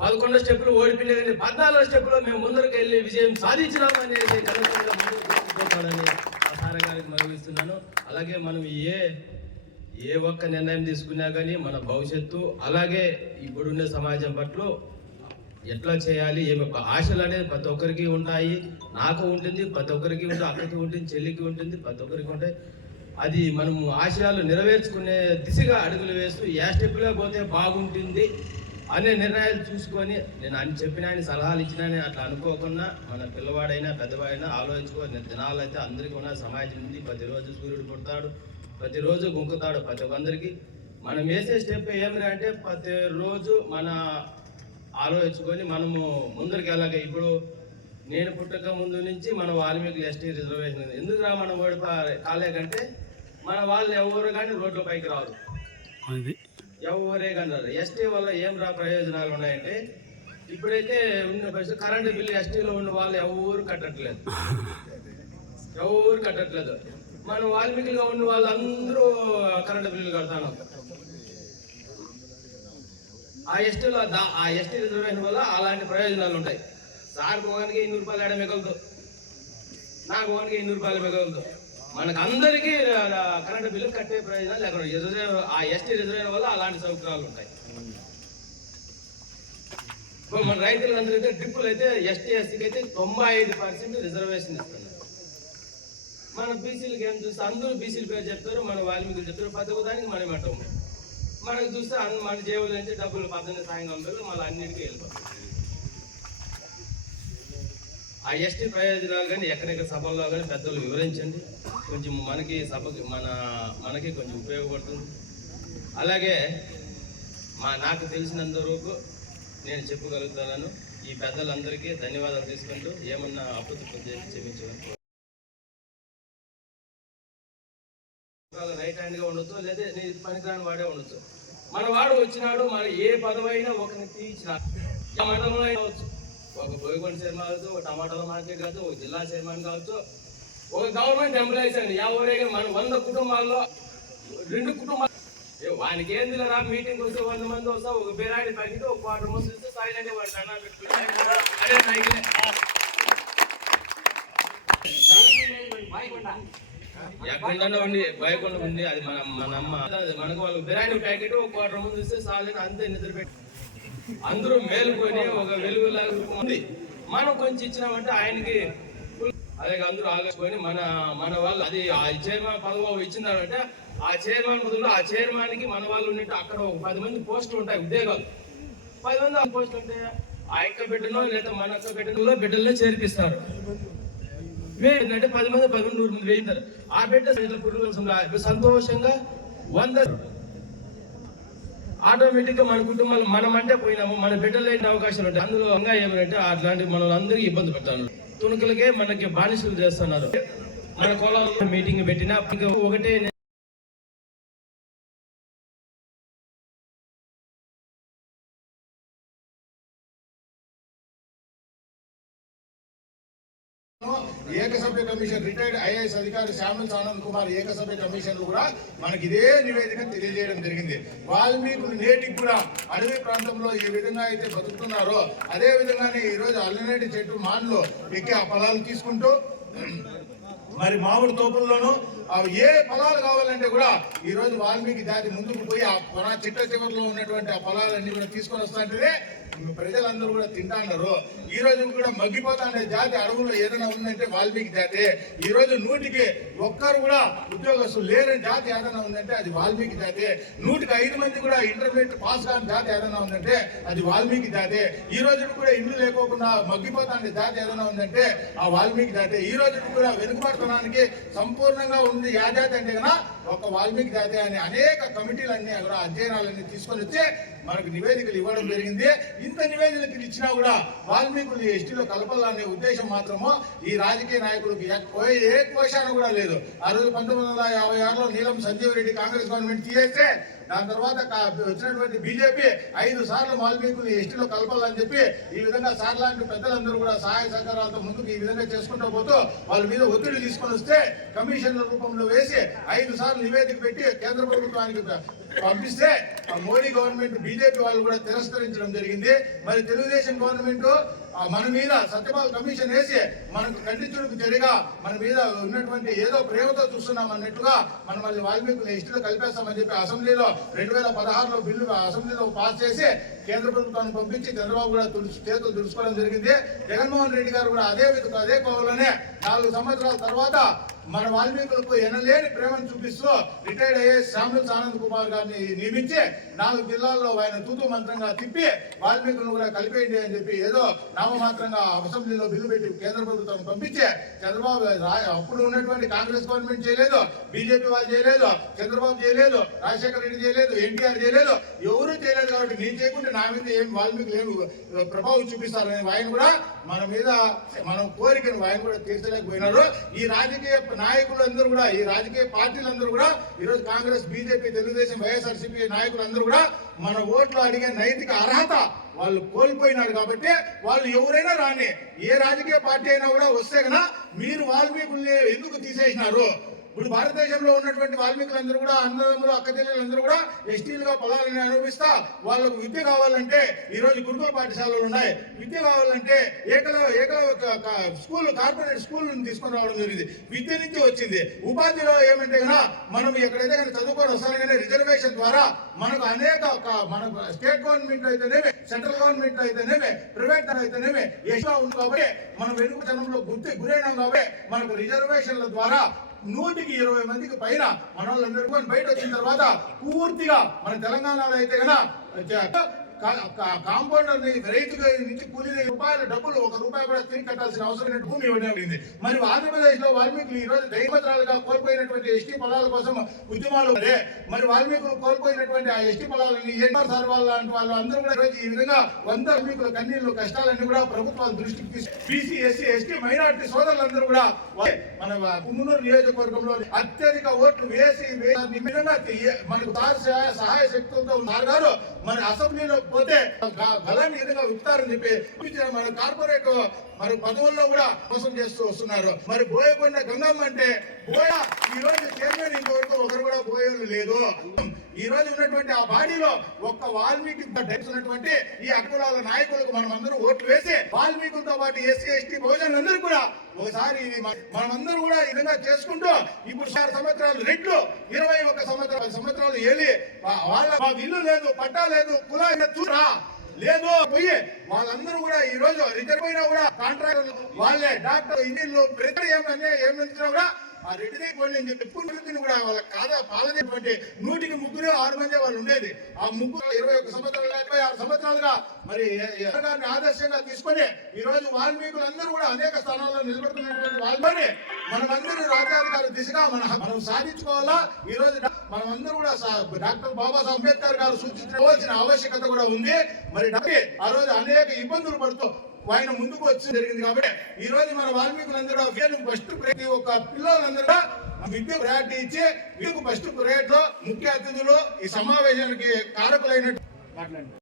11 స్టెప్పులు ఓడిపోయినా కానీ 14 స్టెప్పులో మేము ముందరికి వెళ్ళి విజయం సాధించినాము అనేది ఘనంగా ముందుకు పోతానని సార్ గారికి మనవిస్తున్నాను. అలాగే మనం ఏ ఒక్క నిర్ణయం తీసుకున్నా కానీ మన భవిష్యత్తు, అలాగే ఇప్పుడున్న సమాజం పట్ల ఎట్లా చేయాలి, ఏమి ఆశలు అనేది ప్రతి ఒక్కరికి ఉంటాయి. నాకు ఉంటుంది, ప్రతి ఒక్కరికి ఉంటుంది, అక్కకి ఉంటుంది, చెల్లికి ఉంటుంది, ప్రతి ఒక్కరికి ఉంటాయి. అది మనము ఆశయాలు నెరవేర్చుకునే దిశగా అడుగులు వేస్తూ ఏ స్టెప్లో పోతే బాగుంటుంది అనే నిర్ణయాలు చూసుకొని, నేను అని చెప్పినా సలహాలు ఇచ్చినా అట్లా అనుకోకుండా మన పిల్లవాడైనా పెద్దవాడైనా ఆలోచించుకో. దినాలు అయితే అందరికీ ఉన్న సమాజం ఉంది. ప్రతిరోజు సూర్యుడు పుడతాడు, ప్రతిరోజు గుంకుతాడు ప్రతి ఒక్కరికి. మనం వేసే స్టెప్ ఏమిరా అంటే ప్రతిరోజు మన ఆలోచించుకొని మనము ముందరికి వెళ్ళాలి. ఇప్పుడు నేను పుట్టక ముందు నుంచి మన వాల్మీకి ఎస్టీ రిజర్వేషన్ ఎందుకురా మనం కాలేకంటే మన వాళ్ళు ఎవరు కానీ రోడ్ల పైకి రాదు, ఎవరే కానీ రాదు. ఎస్టీ వల్ల ఏం ప్రయోజనాలు ఉన్నాయంటే, ఇప్పుడైతే ఉన్న పరిస్థితి కరెంటు బిల్లు ఎస్టీలో ఉన్న వాళ్ళు ఎవరు కట్టట్లేదు. మన వాల్మీకిగా ఉన్న వాళ్ళందరూ కరెంటు బిల్లులు కడతాను. ఆ ఎస్టీ రిజర్వేషన్ వల్ల అలాంటి ప్రయోజనాలు ఉంటాయి. సార్కి ఒకరికి 200 రూపాయలు ఏడ మిగలదు, నాకు ఒకరికి 200 రూపాయలు మిగలదు. మనకు అందరికీ కరెంటు బిల్లు కట్టే ప్రయోజనాలు లేకుండా ఆ ఎస్టీ రిజర్వేషన్ వల్ల అలాంటి సౌకర్యాలు ఉంటాయి. మన రైతులందరికీ డ్రిప్పులు అయితే ఎస్టీ ఎస్సీకి అయితే 95% రిజర్వేషన్ ఇస్తున్నారు. మన బీసీలకి ఏం చూస్తే అందరూ బీసీల పేరు చెప్తారు, మన వాల్మీకులు చెప్తారు. ప్రతి ఒక్కదానికి మనం అంటాము. మనకు చూస్తే మన జేబుల నుంచి డబ్బులు 18 సాయంకాలం మళ్ళీ అన్నిటికీ వెళ్ళిపోతాం. ఆ ఎస్టీ ప్రయోజనాలు కానీ ఎక్కడెక్కడ సభల్లో కానీ పెద్దలు వివరించండి, కొంచెం మనకి సభకి మనకి కొంచెం ఉపయోగపడుతుంది. అలాగే నాకు తెలిసినంత వరకు నేను చెప్పగలుగుతున్నాను. ఈ పెద్దలందరికీ ధన్యవాదాలు తీసుకుంటూ ఏమన్నా అప్పుతప్పు చేసి క్షమించగలను. రైట్ హ్యాండ్గా ఉండొచ్చు, లేదా నీ పనికిరాని వాడే ఉండొచ్చు. మన వాడు వచ్చినాడు, మన ఏ పదవైనా ఒకరిని తీర్చిన మండలంలో కావచ్చు, ఒక బోయగొండ చైర్మన్ కావచ్చు, ఒక టమాటాల మార్కెట్ కావచ్చు, ఒక జిల్లా చైర్మన్ కావచ్చు, ఒక గవర్నమెంట్ ఎంప్లాయీస్ అండి. ఎవరైనా మన 100 కుటుంబాల్లో 2 కుటుంబాలు వానికి ఏంది రా మీటింగ్ వస్తే 100 మంది వస్తా, ఒక బిర్యానీ ప్యాకెట్ ఒక క్వార్టర్ మంది వస్తే సైలెంట్ వాడు అన్నా అదే సైకిల్. ఎక్కడన్నా ఉండి భయకుండా ఉంది, అది మన అమ్మ. మనకు వాళ్ళు బిర్యానీ ప్యాకెట్ ఒక క్వార్టర్ ముందు ఇస్తే సాలని అంతే నిద్ర పెట్టి అందరూ మేలుకొని ఒక వెలుగులాగా ఉంది. మనం కొంచెం ఇచ్చినామంటే ఆయనకి అదే అందరూ ఆలోచుకొని మన వాళ్ళు అది ఆ చైర్మన్ పదవి ఇచ్చినారంటే ఆ చైర్మన్ బదులు ఆ చైర్మన్ కి మన వాళ్ళు ఉన్నట్టు అక్కడ ఒక 10 మంది పోస్టులు ఉంటాయి, ఉద్యోగాలు 10 మంది పోస్టులు ఉంటాయి. ఆ యొక్క బిడ్డలో లేదా మన యొక్క బిడ్డలో బిడ్డల్లో చేర్పిస్తారు. ఏంటంటే 10 మంది 11 100 మంది వేయింటారు. ఆ బిడ్డ పుట్టుక సంతోషంగా 100 ఆటోమేటిక్ గా మన కుటుంబాలు మనం అంటే పోయినాము, మన బిడ్డలు అయిన అవకాశాలు ఉంటాయి. అందులో అంగా ఏమంటే అట్లాంటి మనం అందరికీ ఇబ్బంది పెడతాను. తుణుకులకే మనకి బానిసలు చేస్తున్నారు. మన కులంలో మీటింగ్ పెట్టినా ఒకటే ఏకసభ్య కమిషన్ రిటైర్డ్ ఐఏఎస్ అధికారి శ్యామల్ ఆనంద్ కుమార్ ఏకసభ్య కమిషన్ కూడా మనకి ఇదే నివేదిక తెలియజేయడం జరిగింది. వాల్మీకులు నేటికి కూడా అడవి ప్రాంతంలో ఏ విధంగా అయితే బతుకుతున్నారో అదే విధంగానే ఈ రోజు అల్లనేటి చెట్టు మాన్లో ఎక్కి ఆ ఫలాలు తీసుకుంటూ మరి మామిడి తోపుల్లోనూ ఏ ఫలాలు కావాలంటే కూడా ఈ రోజు వాల్మీకి జాతి ముందుకు పోయి ఆ చిట్ట చివరిలో ఉన్నటువంటి ఆ ఫలాలన్నీ కూడా తీసుకొని వస్తుంటే ప్రజలందరూ కూడా తింటాన్నారు. ఈ రోజు కూడా మగ్గిపోతాండే జాతి అడవుల్లో ఏదైనా ఉందంటే వాల్మీకి జాతి. ఈ రోజు 100కి ఒక్కరు కూడా ఉద్యోగస్తులు లేని జాతి ఏదైనా ఉందంటే అది వాల్మీకి జాతి. 100కి 5 మంది కూడా ఇంటర్మీడియట్ పాస్ కాని జాతి ఏదైనా ఉందంటే అది వాల్మీకి జాతి. ఈ రోజు కూడా ఇల్లు లేకోకుండా మగ్గిపోతాండే జాతి ఏదైనా ఉందంటే ఆ వాల్మీకి జాతి. ఈ రోజు కూడా వెనుకబడతనానికి సంపూర్ణంగా ఉంది ఆ జాతి అంటే కన్నా ఒక వాల్మీకి జాతి అని అనేక కమిటీలన్నీ కూడా అధ్యయనాలన్నీ తీసుకొని వచ్చి మనకు నివేదికలు ఇవ్వడం జరిగింది. ఇంత నివేదికలు ఇచ్చినా కూడా వాల్మీకులు ఎస్టీలో కలపాలనే ఉద్దేశం మాత్రము ఈ రాజకీయ నాయకులకు ఏ కోశాన కూడా లేదు. ఆ రోజు 1956లో నీలం సంజీవ్ రెడ్డి కాంగ్రెస్ గవర్నమెంట్ తీసేస్తే దాని తర్వాత వచ్చినటువంటి బీజేపీ 5 సార్లు వాల్మీకులు ఎస్టీలో కలపాలని చెప్పి ఈ విధంగా సార్ లాంటి పెద్దలందరూ కూడా సహాయ సహకారాలతో ముందుకు ఈ విధంగా చేసుకుంటూ పోతూ వాళ్ళ మీద ఒత్తిడి తీసుకొని వస్తే కమిషన్ల రూపంలో వేసి 5 సార్లు నివేదిక పెట్టి కేంద్ర ప్రభుత్వానికి పంపిస్తే మోడీ గవర్నమెంట్ బీజేపీ వాళ్ళు కూడా తిరస్కరించడం జరిగింది. మరి తెలుగుదేశం గవర్నమెంట్ మన మీద సత్యపాల్ కమిషన్ వేసి మనకు ఖండించడానికి జరిగా మన మీద ఉన్నటువంటి ఏదో ప్రేమతో చూస్తున్నాం అన్నట్టుగా మనం మళ్ళీ వాల్మీకులు ఎస్టీలో కలిపేస్తామని చెప్పి అసెంబ్లీలో 2016లో బిల్లు అసెంబ్లీలో పాస్ చేసి కేంద్ర ప్రభుత్వాన్ని పంపించి చంద్రబాబు కూడా చేతులు దులుసుకోవడం జరిగింది. జగన్మోహన్ రెడ్డి గారు కూడా అదే కోవలోనే 4 సంవత్సరాల తర్వాత మన వాల్మీకులకు ఎనలేని ప్రేమను చూపిస్తూ రిటైర్డ్ ఐఏఎస్ శ్యామల్ ఆనంద్ కుమార్ గారిని నియమించి 4 జిల్లాల్లో ఆయన తూతు మంత్రంగా తిప్పి వాల్మీకులను కూడా కలిపేయండి అని చెప్పి ఏదో నామమాత్రంగా అసెంబ్లీలో బిల్లు పెట్టి కేంద్ర ప్రభుత్వాన్ని పంపించి చంద్రబాబు అప్పుడు ఉన్నటువంటి కాంగ్రెస్ గవర్నమెంట్ చేయలేదు, బీజేపీ వాళ్ళు చేయలేదు, చంద్రబాబు చేయలేదు, రాజశేఖర రెడ్డి చేయలేదు, ఎన్టీఆర్ చేయలేదు, ఎవరూ చేయలేదు. కాబట్టి నేను చేయకుంటే నా మీద ఏం వాల్మీకులు ఏం ప్రభావం చూపిస్తారని ఆయన కూడా మన మీద మనం కోరికను ఆయన కూడా తీర్చలేకపోయినారు. ఈ రాజకీయ నాయకులందరూ కూడా ఈ రాజకీయ పార్టీలందరూ కూడా ఈరోజు కాంగ్రెస్, బీజేపీ, తెలుగుదేశం, వైఎస్ఆర్సీపీ నాయకులందరూ కూడా మన ఓట్లు అడిగే నైతిక అర్హత వాళ్ళు కోల్పోయినారు. కాబట్టి వాళ్ళు ఎవరైనా రాని ఏ రాజకీయ పార్టీ అయినా కూడా వస్తే కన్నా మీరు వాల్మీకుల్ని ఎందుకు తీసేసినారు? ఇప్పుడు భారతదేశంలో ఉన్నటువంటి వాల్మీకులందరూ కూడా అన్నదమ్ములు అక్కచెల్లెలందరూ కూడా ఎస్టీలుగా పొలాలని అనుభవిస్తా వాళ్ళకు విద్య కావాలంటే ఈ రోజు గురుకుల పాఠశాలలు ఉన్నాయి. విద్య కావాలంటే స్కూల్ కార్పొరేట్ స్కూల్ తీసుకొని రావడం జరిగింది. విద్య నుంచి వచ్చింది. ఉపాధిలో ఏమంటే కన్నా మనం ఎక్కడైతే కానీ చదువుకొని వస్తాను కానీ రిజర్వేషన్ ద్వారా మనకు అనేక మనకు స్టేట్ గవర్నమెంట్ అయితేనేమి, సెంట్రల్ గవర్నమెంట్ అయితేనేమి, ప్రైవేట్ అయితేనేమి ఎక్స్ట్రా ఉంది కాబట్టి మనం వెనుకతనంలో గురైనాం కాబట్టి మనకు రిజర్వేషన్ల ద్వారా 100కి 20 మందికి పైన మన వాళ్ళందరూ బయట వచ్చిన తర్వాత పూర్తిగా మన తెలంగాణలో అయితే కన్నా కాంపౌండర్ రైతుగా నుంచి కూలీ రూపాయల డబ్బులు 1 రూపాయి కూడా తిరిగి కట్టాల్సిన అవసరం భూమి ఇవ్వడం. మరి ఆంధ్రప్రదేశ్ లో వాల్మీకులు ఈ రోజు దైవత్రాలుగా కోల్పోయినటువంటి ఎస్టీ పొలాల కోసం ఉద్యమాలు మరి వాల్మీకులు కోల్పోయినటువంటి ఆ ఎస్టీ పొలాలని సార్ వాళ్ళు అందరూ కూడా ఈ విధంగా 100 వాల్మీకుల కన్నీళ్లు కష్టాలన్నీ కూడా ప్రభుత్వాల దృష్టికి తీసి బీసీ, ఎస్సీ, ఎస్టీ, మైనారిటీ సోదరులందరూ కూడా మన కుమ్మనూరు నియోజకవర్గంలో అత్యధిక ఓట్లు వేసి మనకు సహాయ శక్తులతో ఉన్నారు. మరి అసెంబ్లీలో పోతే బలాన్ని ఎదుగా విప్తారని చెప్పి మన కార్పొరేట్ మరి పదవుల్లో కూడా మోసం చేస్తూ వస్తున్నారు. మరి బోయకొండ గంగమ్మ అంటే ఈ రోజు చైర్మన్ ఇంతవరకు ఒకరు కూడా బోయేళ్ళు లేదు. ఈ రోజు ఉన్నటువంటి ఆ బాడీలో ఒక్క వాల్మీకి ఉన్నటువంటి ఈ అక్కులాల నాయకులకు మనం అందరూ ఓట్లు వేసి వాల్మీకులతో పాటు ఎస్సీ, ఎస్టీ, బహుజనులందరూ కూడా ఒకసారి మనమందరూ కూడా ఈ విధంగా చేసుకుంటూ ఇప్పుడు 6 సంవత్సరాలు రెట్లు 21 సంవత్సరాలు ఏలి వాళ్ళ ఇల్లు లేదు, పట్టా లేదు, కులా చూరా లేదు పోయి వాళ్ళందరూ కూడా ఈ రోజు రిజర్వ్ అయినా కూడా కాంట్రాక్టర్ వాళ్ళే డాక్టర్ ఇంజనీర్లు ప్రతి ఏమిచ్చినా కూడా ఆ రెడ్డిదే పోయి అని చెప్పి ఎప్పుడు కూడా వాళ్ళ పాలనేటువంటి 100కి 3 6 మంది వాళ్ళు ఉండేది. ఆ 21 సంవత్సరాలు 26 సంవత్సరాలుగా మరి గారిని ఆదర్శంగా తీసుకొని ఈ రోజు వాల్మీకులందరూ కూడా అనేక స్థానాల్లో నిలబడుతున్నటువంటి వాళ్ళని మనమందరూ రాజ్యాధికార దిశగా మనం సాధించుకోవాలా. ఈ రోజు మనమందరూ కూడా డాక్టర్ బాబాసాహెబ్ అంబేద్కర్ గారు సూచించవలసిన ఆవశ్యకత కూడా ఉంది. మరి ఆ రోజు అనేక ఇబ్బందులు పడుతూ ఆయన ముందుకు వచ్చి జరిగింది. కాబట్టి ఈ రోజు మన వాల్మీకులందరూ ఫస్ట్ ప్రతి ఒక్క పిల్లలందరూ విద్య ప్రయారిటీ ఇచ్చి విద్యకు ఫస్ట్ ప్రైవేట్ లో ముఖ్య అతిథులు ఈ సమావేశానికి కారకులైనట్టు మాట్లాడండి.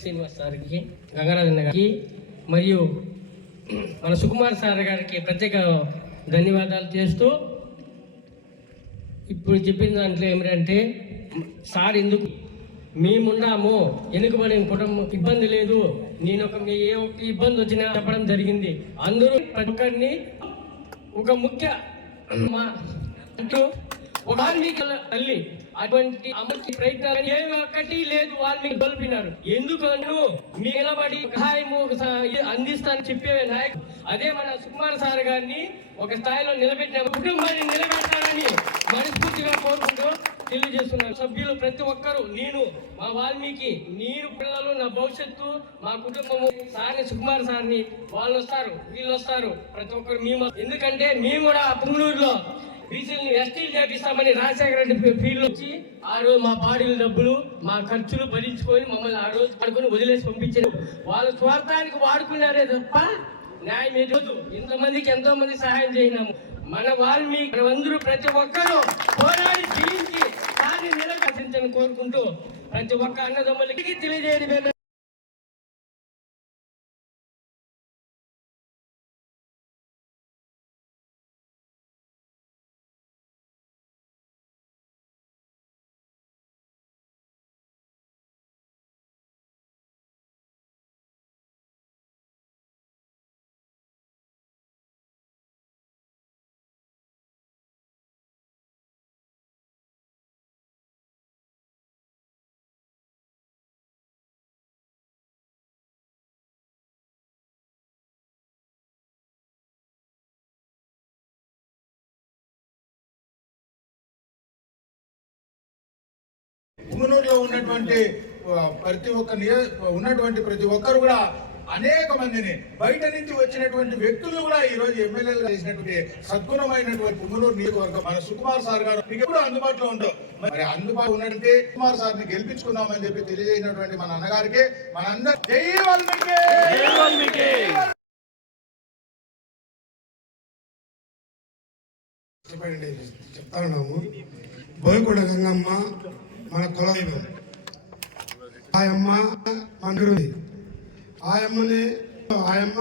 శ్రీనివాస్ సార్కి, గంగరాజన్న గారికి మరియు మన సుకుమార్ సార్ గారికి ప్రత్యేక ధన్యవాదాలు చేస్తూ, ఇప్పుడు చెప్పిన దాంట్లో ఏమిటంటే సార్ ఎందుకు మేమున్నాము, వెనుకబడిన కుటుంబం ఇబ్బంది లేదు, నేను ఏ ఒక్క ఇబ్బంది వచ్చినా చెప్పడం జరిగింది. అందరూ ప్రతి ఒక్కరిని ఒక ముఖ్య ఒక వాల్మీకి తల్లి అటువంటి అమర్చి ప్రయత్నాలు ఏ ఒక్కటి లేదు. వాల్మీకి గొల్పినారు. ఎందుకంటూ మీ నిలబడి సహాయము అందిస్తానని చెప్పే నాయకుడు అదే మన సుకుమార్ సార్ గారిని ఒక స్థాయిలో నిలబెట్టిన కుటుంబాన్ని నిలబెట్టాలని మనస్ఫూర్తిగా కోరుకుంటూ తెలియజేస్తున్నారు. సభ్యులు ప్రతి ఒక్కరూ, నేను మా వాల్మీకి, నేను పిల్లలు, నా భవిష్యత్తు, మా కుటుంబము సార్ని సుకుమార్ సార్ని వాళ్ళు వస్తారు, వీళ్ళు వస్తారు, ప్రతి ఒక్కరు మేము. ఎందుకంటే మేము కూడా పుంగళూరులో బీసీలు ఎస్టీలు చేపిస్తామని రాజశేఖర రెడ్డి ఫీల్డ్ వచ్చి ఆ రోజు మా బాడీల డబ్బులు మా ఖర్చులు భరించుకొని మమ్మల్ని ఆ రోజు పడుకొని వదిలేసి పంపించారు. వాళ్ళ స్వార్థానికి వాడుకున్నారే తప్ప న్యాయం ఎదురు. ఇంతమందికి ఎంతో మంది సహాయం చేసినాము. మన వాల్మీకి అందరూ ప్రతి ఒక్కరూ పోరాడి జీవించి దాన్ని నిలబెట్టించని కోరుకుంటూ ప్రతి ఒక్క అన్నదమ్ములకి తెలియజేయడం పుంగనూరులో ఉన్నటువంటి ప్రతి ఒక్కరు కూడా అనేక మందిని బయట నుంచి వచ్చినటువంటి వ్యక్తులు కూడా ఈ రోజు ఎమ్మెల్యేలు చేసినటువంటి సద్గుణమైనటువంటి పుంగనూరు నియోజకవర్గం మన సుకుమార్ సార్ గారు ఎప్పుడు అందుబాటులో ఉండవు. మరి అందుబాటులో ఉన్నట్టు సుకుమార్ సార్ ని గెలిపించుకుందామని చెప్పి తెలియజేసినటువంటి మన అన్నగారికి మనందరూ జై వాల్మీకి చెప్తా ఉన్నాము. బోయకొండ గంగమ్మ మన కులదైవం. ఆయమ్మ మన గురుంది. ఆయమ్మ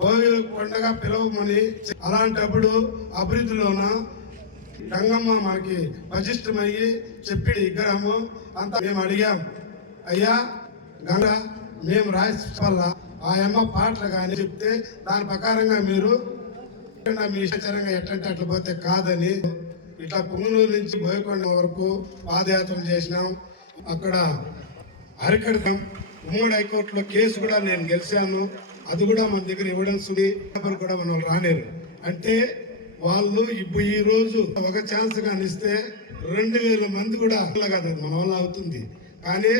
బోయకొండగా పిలవమని, అలాంటప్పుడు అభివృద్ధిలోన గంగమ్మ మనకి పటిష్టమయ్యి చెప్పి విగ్రహము అంతా మేము అడిగాం, అయ్యా గంగా మేము రాసి ఆయమ్మ పాటలు కానీ చెప్తే దాని ప్రకారంగా మీరు మీ ఇష్టాచారంగా ఎట్లంటే అట్లా పోతే కాదని ఇట్లా పుంగనూరు నుంచి బోయకొండ వరకు పాదయాత్రలు చేసినాం. అక్కడ అరికడతాం. ఉమ్మడి హైకోర్టులో కేసు కూడా నేను గెలిచాను. అది కూడా మన దగ్గర ఎవిడెన్స్ ఉంది. కూడా మనం రానేరు అంటే వాళ్ళు ఇప్పుడు ఈ రోజు ఒక ఛాన్స్ కానీ ఇస్తే 2000 మంది కూడా కాదు మన వల్ల అవుతుంది. కానీ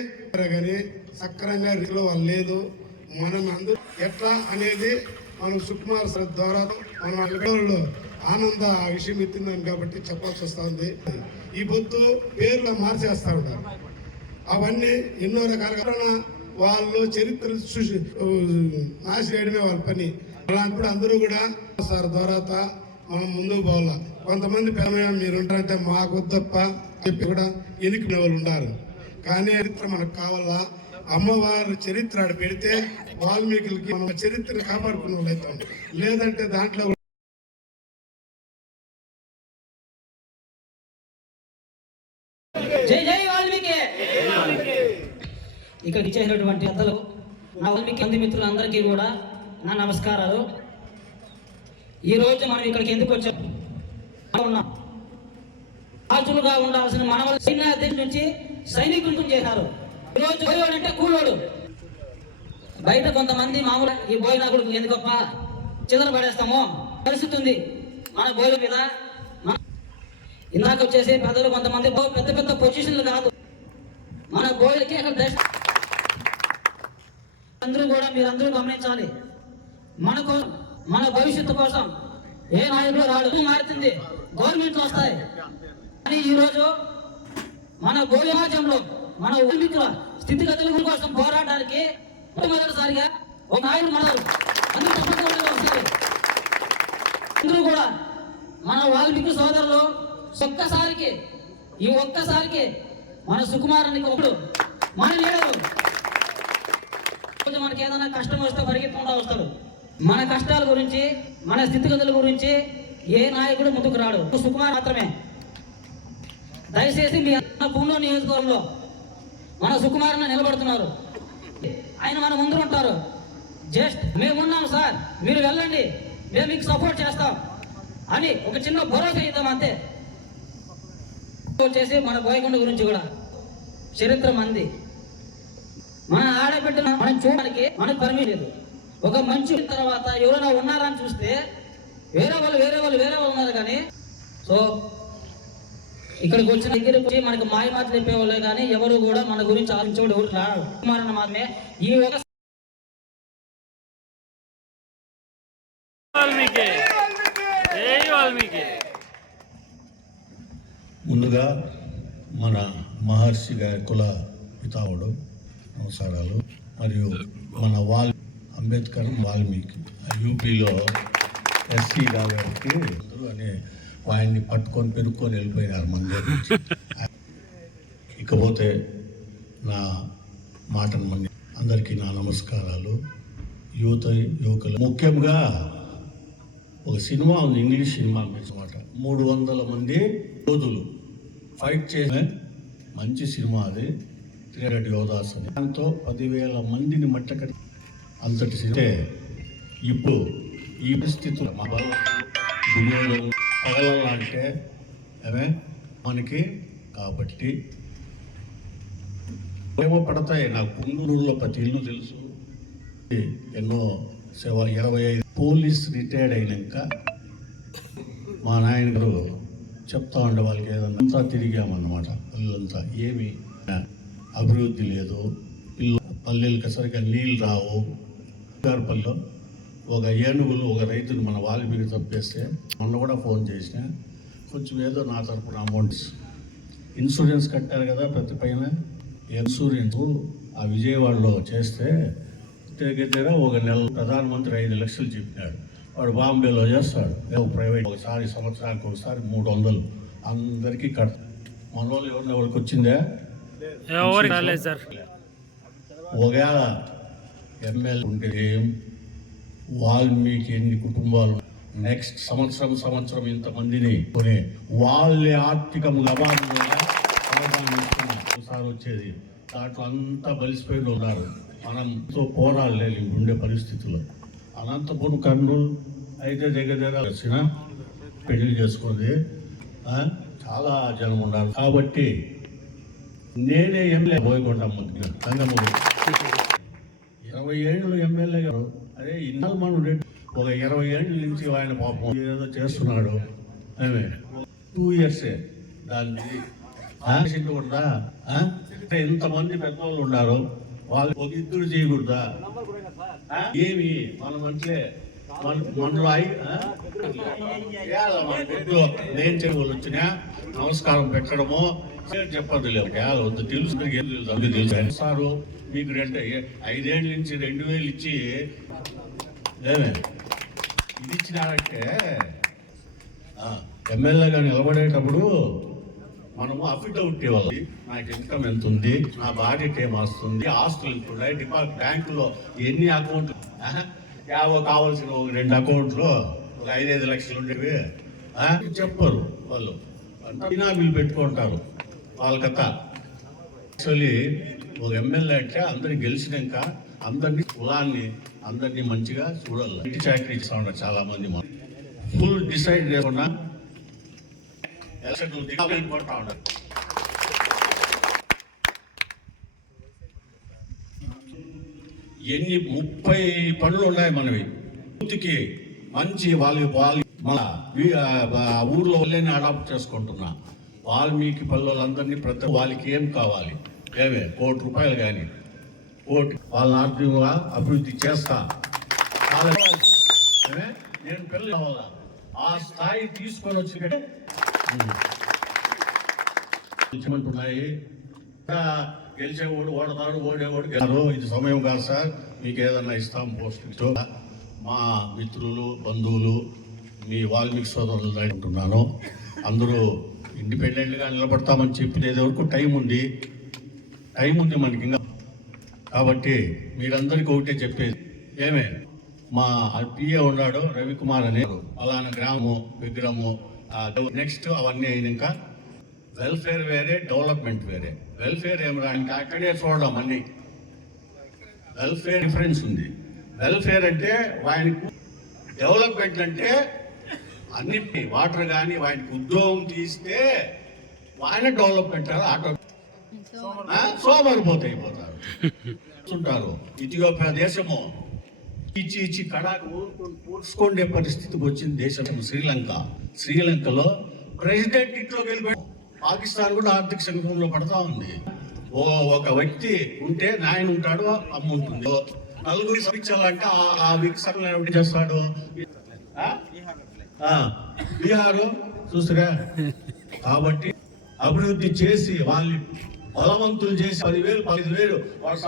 సక్రంగా రీతిలో వాళ్ళు లేదు. మనం అందరూ ఎట్లా అనేది మనం సుకుమార్ సార్ ద్వారా మన వాళ్ళు ఆనంద విషయం ఎత్తిందని కాబట్టి చెప్పాల్సి వస్తుంది. ఈ పొద్దు పేర్లు మార్చేస్తా ఉంటారు. అవన్నీ ఎన్నో రకాలుగా వాళ్ళు చరిత్ర నాశ చేయడమే వాళ్ళ పని. అలాంటప్పుడు అందరూ కూడా సార్ ద్వారా మనం ముందుకు పోవాలా. కొంతమంది పెద్ద మీరు ఉంటారంటే మాకు తప్ప చెప్పి కూడా ఎన్నికనే వాళ్ళు ఉన్నారు. కానీ చరిత్ర మనకు కావాలా. అమ్మవారి చరిత్ర ఆడ పెడితే వాల్మీకులకి మన చరిత్రను కాపాడుకునే వాళ్ళు అవుతాం. లేదంటే దాంట్లో ఇక్కడికి చేసినటువంటి పెద్దలు, నా వాల్మీకి మంది మిత్రులందరికీ కూడా నా నమస్కారాలు. ఈరోజు మనం ఇక్కడికి ఎందుకు వచ్చాం? రాజులుగా ఉండాల్సిన మన సైన్యాల నుంచి సైనికులను చేశారు. ఈరోజు పోయేవాడు అంటే కూలోడు. బయట కొంతమంది మామూలు ఈ బోయినా కూడా ఎందుకప్ప చిల్లర పడేస్తామో పరిస్థితి ఉంది మన బోయిల మీద. ఇందాక వచ్చేసి పెద్దలు కొంతమంది పెద్ద పెద్ద పొజిషన్లు కాదు మన బోయిలకి అక్కడ అందరూ కూడా మీరందరూ గమనించాలి. మన భవిష్యత్తు కోసం ఏ నాయకుడు రాడు మారుతుంది, గవర్నమెంట్లు వస్తాయి. కానీ ఈరోజు మన బోయి సమాజంలో మన వాల్మీకుల స్థితిగతుల కోసం పోరాటానికి మొట్టమొదటిసారిగా ఒక నాయకుడు మనరు అందరూ తప్పకుండా వస్తారు. అందరూ కూడా మన వాల్మీకి సోదరులు ఒక్కసారికి మన సుకుమారానికి ఒకడు మన లీడరు. మనకి ఏదైనా కష్టం వస్తే పరిగెత్తుకుంటూ వస్తాడు. మన కష్టాల గురించి మన స్థితిగతుల గురించి ఏ నాయకుడు ముందుకు రాడు, సుకుమార్ మాత్రమే. దయచేసి మీ పూర్ణ నియోజకవర్గంలో మన సుకుమారన్న నిలబడుతున్నారు. ఆయన మన ముందు ఉంటారు. జస్ట్ మేమున్నాం సార్, మీరు వెళ్ళండి, మేము మీకు సపోర్ట్ చేస్తాం అని ఒక చిన్న భరోసా ఇద్దాం అంతే. వచ్చేసి మన బోయకొండ గురించి కూడా చరిత్ర మంది. మన ఆడబిడ్డను మనం చూడడానికి మనకు పర్మిషన్ లేదు. ఒక మంచి తర్వాత ఎవరైనా ఉన్నారా అని చూస్తే వేరే వాళ్ళు ఉన్నారు. కానీ సో ఇక్కడికి వచ్చిన దగ్గరికి వచ్చి మనకి మాయ మాటలు చెప్పేవాళ్ళే కానీ ఎవరు కూడా మన గురించి ఆలోచించేవాడు ఎవరు రాడు. కుమారన్న మాత్రమే ఈ ఒక ముందుగా మన మహర్షి గారి కుల పితావుడు నమస్కారాలు. మరియు మన అంబేద్కర్ వాల్మీకి యూపీలో ఎస్సీ గారికి అనే ఆయన్ని పట్టుకొని పెరుక్కొని వెళ్ళిపోయినారు మన దగ్గర. ఇకపోతే నా మాటను మంది అందరికీ నా నమస్కారాలు. యువకులు ముఖ్యంగా ఒక సినిమా ఉంది, ఇంగ్లీష్ సినిమా అన్నమాట. 300 మంది యోధులు ఫైట్ చేసే మంచి సినిమా అది. త్రిరెడ్డి యోధాస్ అని దాంతో 10,000 మందిని మట్టకడి అంతటి సినిమా. ఇప్పుడు ఈ పరిస్థితులు వినియోగం పగలాలంటే అవే మనకి కాబట్టి ఏమో పడతాయి. నాకు పుంగనూరులో ప్రతి ఇల్లు తెలుసు. ఎన్నో 25 పోలీస్ రిటైర్డ్ అయినాక మా నాయన గారు చెప్తా ఉండే వాళ్ళకి ఏదన్నా అంతా తిరిగామన్నమాట. పల్లెలంతా ఏమి అభివృద్ధి లేదు, పల్లెలకి సరిగ్గా నీళ్ళు రావు. పల్లెలో ఒక ఏనుగులు ఒక రైతుని మన వాల్మీకి తప్పేస్తే మొన్న కూడా ఫోన్ చేసిన కొంచెం ఏదో నా తరపున అమౌంట్ ఇన్సూరెన్స్ కట్టారు కదా ప్రతి పైన. ఇన్సూరెన్స్ ఆ విజయవాడలో చేస్తే దగ్గర ఒక నెల ప్రధానమంత్రి 5 లక్షలు చెప్పినాడు. వాడు బాంబేలో చేస్తాడు ప్రైవేట్. ఒకసారి సంవత్సరానికి ఒకసారి 300 అందరికీ కడతాడు. మన వాళ్ళు ఎవరికి వచ్చిందా? ఎవరికి రాలేదు సార్. ఒకవేళ ఎమ్మెల్యే ఉంటే వాల్మీకి ఎన్ని కుటుంబాలు నెక్స్ట్ సంవత్సరం ఇంతమందిని కొని వాళ్ళే ఆర్థికంగా సార్ వచ్చేది దాంట్లో అంతా బలిసిపోయి ఉన్నారు. మనంతో పోరాడలేదు ఉండే పరిస్థితుల్లో. అనంతపురం కర్నూలు అయితే దగ్గర వచ్చిన పెళ్లి చేసుకుంది, చాలా జనం ఉన్నారు. కాబట్టి నేనే ఎమ్మెల్యే పోయకుంటాం 20 ఏళ్ళు ఎమ్మెల్యే గారు. అదే ఇన్నాళ్ళు మనం ఒక 20 ఏళ్ళ నుంచి ఆయన పాపం ఏదో చేస్తున్నాడు. 2 years దాన్ని ఆశించకూడదా? ఇంతమంది పెద్దవాళ్ళు ఉన్నారు, వాళ్ళు ఒక ఇద్దరు చేయకూడదా? ఏమి మనం అంటే మనలో నేను చేయవాళ్ళు వచ్చినా నమస్కారం పెట్టడము చెప్పదు లేదు. వద్దు తెలుసు తెలుసు సారు మీకు 5 ఏళ్ళ నుంచి 2000 ఇచ్చి ఇది ఇచ్చినారంటే ఎమ్మెల్యేగా నిలబడేటప్పుడు మనము అఫిడవిట్ ఇవ్వాలి. నాకు ఇన్కమ్ ఎంత ఉంది, నా బాడీకి ఏం వస్తుంది, ఆస్తులు ఎంత ఉన్నాయి, బ్యాంకులో ఎన్ని అకౌంట్లు, కావాల్సిన 2 అకౌంట్లు 5-5 లక్షలు ఉండేవి చెప్పరు వాళ్ళు. బినామీలు పెట్టుకుంటారు వాళ్ళ కథ. యాక్చువల్లీ ఒక ఎమ్మెల్యే అంటే అందరిని గెలిచినాక అందరినీ కులాన్ని అందరినీ మంచిగా చూడాలి. ఇంటి చాకరీ ఇస్తా ఉంటారు చాలా మంది. మనం ఫుల్ డిసైడ్ లేకుండా కొడతా ఉంటారు. ఎన్ని 30 పనులు ఉన్నాయి మనవి. యూత్కి మంచి వాళ్ళు మన ఊర్లో వాళ్ళని అడాప్ట్ చేసుకుంటున్నా. వాల్మీకి పల్లెలందరినీ ప్రతి వాళ్ళకి ఏం కావాలి, ఏమే ₹1 కోటి కానీ వాళ్ళని ఆర్థికంగా అభివృద్ధి చేస్తా. నేను పిల్లల వల్ల ఆ స్థాయి తీసుకొని వచ్చిమంటున్నాయి. గెలిచేవాడు ఓడతాడు, ఓడేవాడు గెలరు. ఇది సమయం కాదు సార్, మీకు ఏదన్నా ఇస్తాం పోస్ట్. మా మిత్రులు బంధువులు మీ వాల్మీకి సోదరులు అంటున్నాను, అందరూ ఇండిపెండెంట్గా నిలబడతామని చెప్పినది వరకు టైం ఉంది మనకి ఇంకా. కాబట్టి మీరందరికీ ఒకటే చెప్పేది, ఏమే మా పిఏ ఉన్నాడు రవికుమార్ అని, అలానా గ్రామము విగ్రహము నెక్స్ట్ అవన్నీ అయినాక వెల్ఫేర్ వేరే, డెవలప్మెంట్ వేరే. వెల్ఫేర్ ఏమరా ఇంకా అక్కడే చూడడం అన్ని. వెల్ఫేర్ డిఫరెన్స్ ఉంది. వెల్ఫేర్ అంటే వానికి, డెవలప్మెంట్ అంటే అన్ని వాటర్ కానీ వానికి ఉద్యోగం తీస్తే ఆయన డెవలప్మెంట్ ఆటో సోమరిపోతారు ఉంటారు. ఇథియోపియా దేశము ఇచ్చి కడాకు పూడ్చుకోండే పరిస్థితికి వచ్చింది దేశం శ్రీలంకలో ప్రెసిడెంట్ ఇంట్లోకి వెళ్ళిపోయి. పాకిస్తాన్ కూడా ఆర్థిక సంఘంలో పడతా ఉంది. ఒక వ్యక్తి ఉంటే నాయన ఉంటాడు, అమ్మ ఉంటుంది. 4 సవించాలంటే ఆ వికసన చేస్తాడు. బీహారు చూసిరా. కాబట్టి అభివృద్ధి చేసి వాళ్ళని బలవంతులు చేసి 10,000 15,000 వాళ్ళు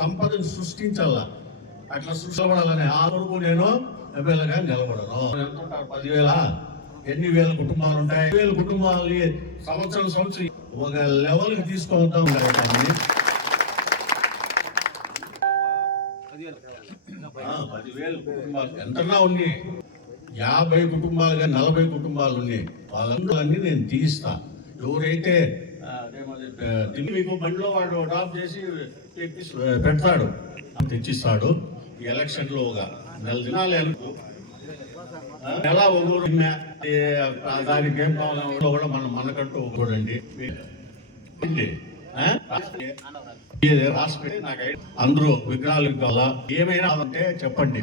సంపదను సృష్టించాలా. అట్లా సృష్టించబడాలని ఆ వరకు నేను ఎమ్మెల్యేగా నిలబడను. ఎంత ఉంటారు? 10,000 ఎన్ని వేల కుటుంబాలు ఉంటాయి? 10,000 కుటుంబాలని సంవత్సరం ఒక లెవెల్కి తీసుకొద్దాం. 10,000 కుటుంబాలు ఎంతన్నా ఉన్నాయి. 50 కుటుంబాలు కానీ 40 కుటుంబాలు ఉన్నాయి. వాళ్ళందరినీ నేను తీస్తా. ఎవరైతే మీకు బండిలో వాడు డ్రాప్ చేసి పెడతాడు, తెచ్చిస్తాడు. ఈ ఎలక్షన్లో ఒక 4 దినాలు ఎలా దానికి ఏం కావాలో కూడా మనకంటూ చూడండి. రాసి పెట్టి నాకు అందరూ విగ్రహాలు కావాలా ఏమైనా అంటే చెప్పండి.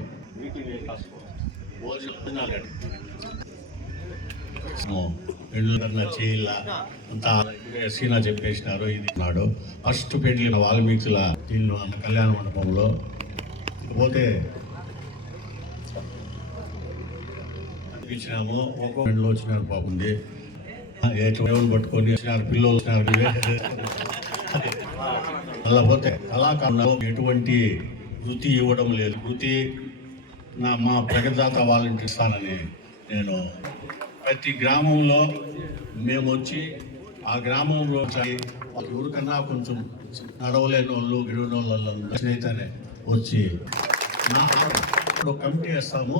పెళ్ళికన్నా చేయాల అంతా సీనా చెప్పేసినారు. ఇది నాడు ఫస్ట్ పెళ్లి వాల్మీకుల దీనిలో కళ్యాణ మండపంలో. పోతే ఇచ్చినాము. ఒక్కో పెళ్ళిలో వచ్చినారు బాగుంది. ఏమని పట్టుకొని వచ్చినారు, పిల్లలు వచ్చినారు. అలా పోతే కళాకారులు ఎటువంటి వృత్తి ఇవ్వడం లేదు. వృత్తి మా ప్రగతిదాత వాలంటీర్ ఇస్తానని నేను ప్రతి గ్రామంలో మేము వచ్చి ఆ గ్రామంలో ఎవరికన్నా కొంచెం నడవలేని వాళ్ళు గిడవని వాళ్ళందరూ అయితేనే వచ్చి కమిటీ వేస్తాము.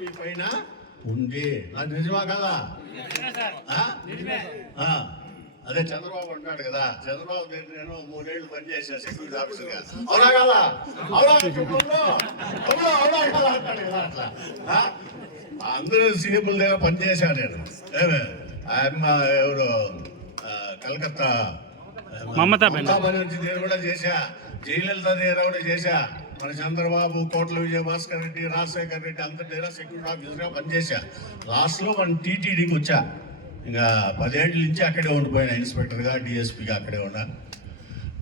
మీ పైన ఉంది. అది నిజమా కదా? అదే చంద్రబాబు అంటాడు కదా, చంద్రబాబు దగ్గర నేను 3 ఏళ్ళు పనిచేసా సెక్యూరిటీ ఆఫీసర్గా. అవునా కదా? అవునా కదా అంటాడు కదా. అట్లా అందరూ సీఎంల దగ్గర పనిచేశాను నేను. ఎవరు కలకత్తా మమతా బెనర్జీ దగ్గర కూడా చేశా, జయలలిత దగ్గర కూడా చేశా, మన చంద్రబాబు, కోట్ల విజయభాస్కర్ రెడ్డి, రాజశేఖర్ రెడ్డి అందరి దగ్గర సెక్యూరిటీ ఆఫీసర్గా పనిచేశా. లాస్ట్లో మనం టీటీడీకి వచ్చా. ఇంకా 10 ఏళ్ళ నుంచి అక్కడే ఉండిపోయినా, ఇన్స్పెక్టర్గా, డిఎస్పీగా అక్కడే ఉన్నా.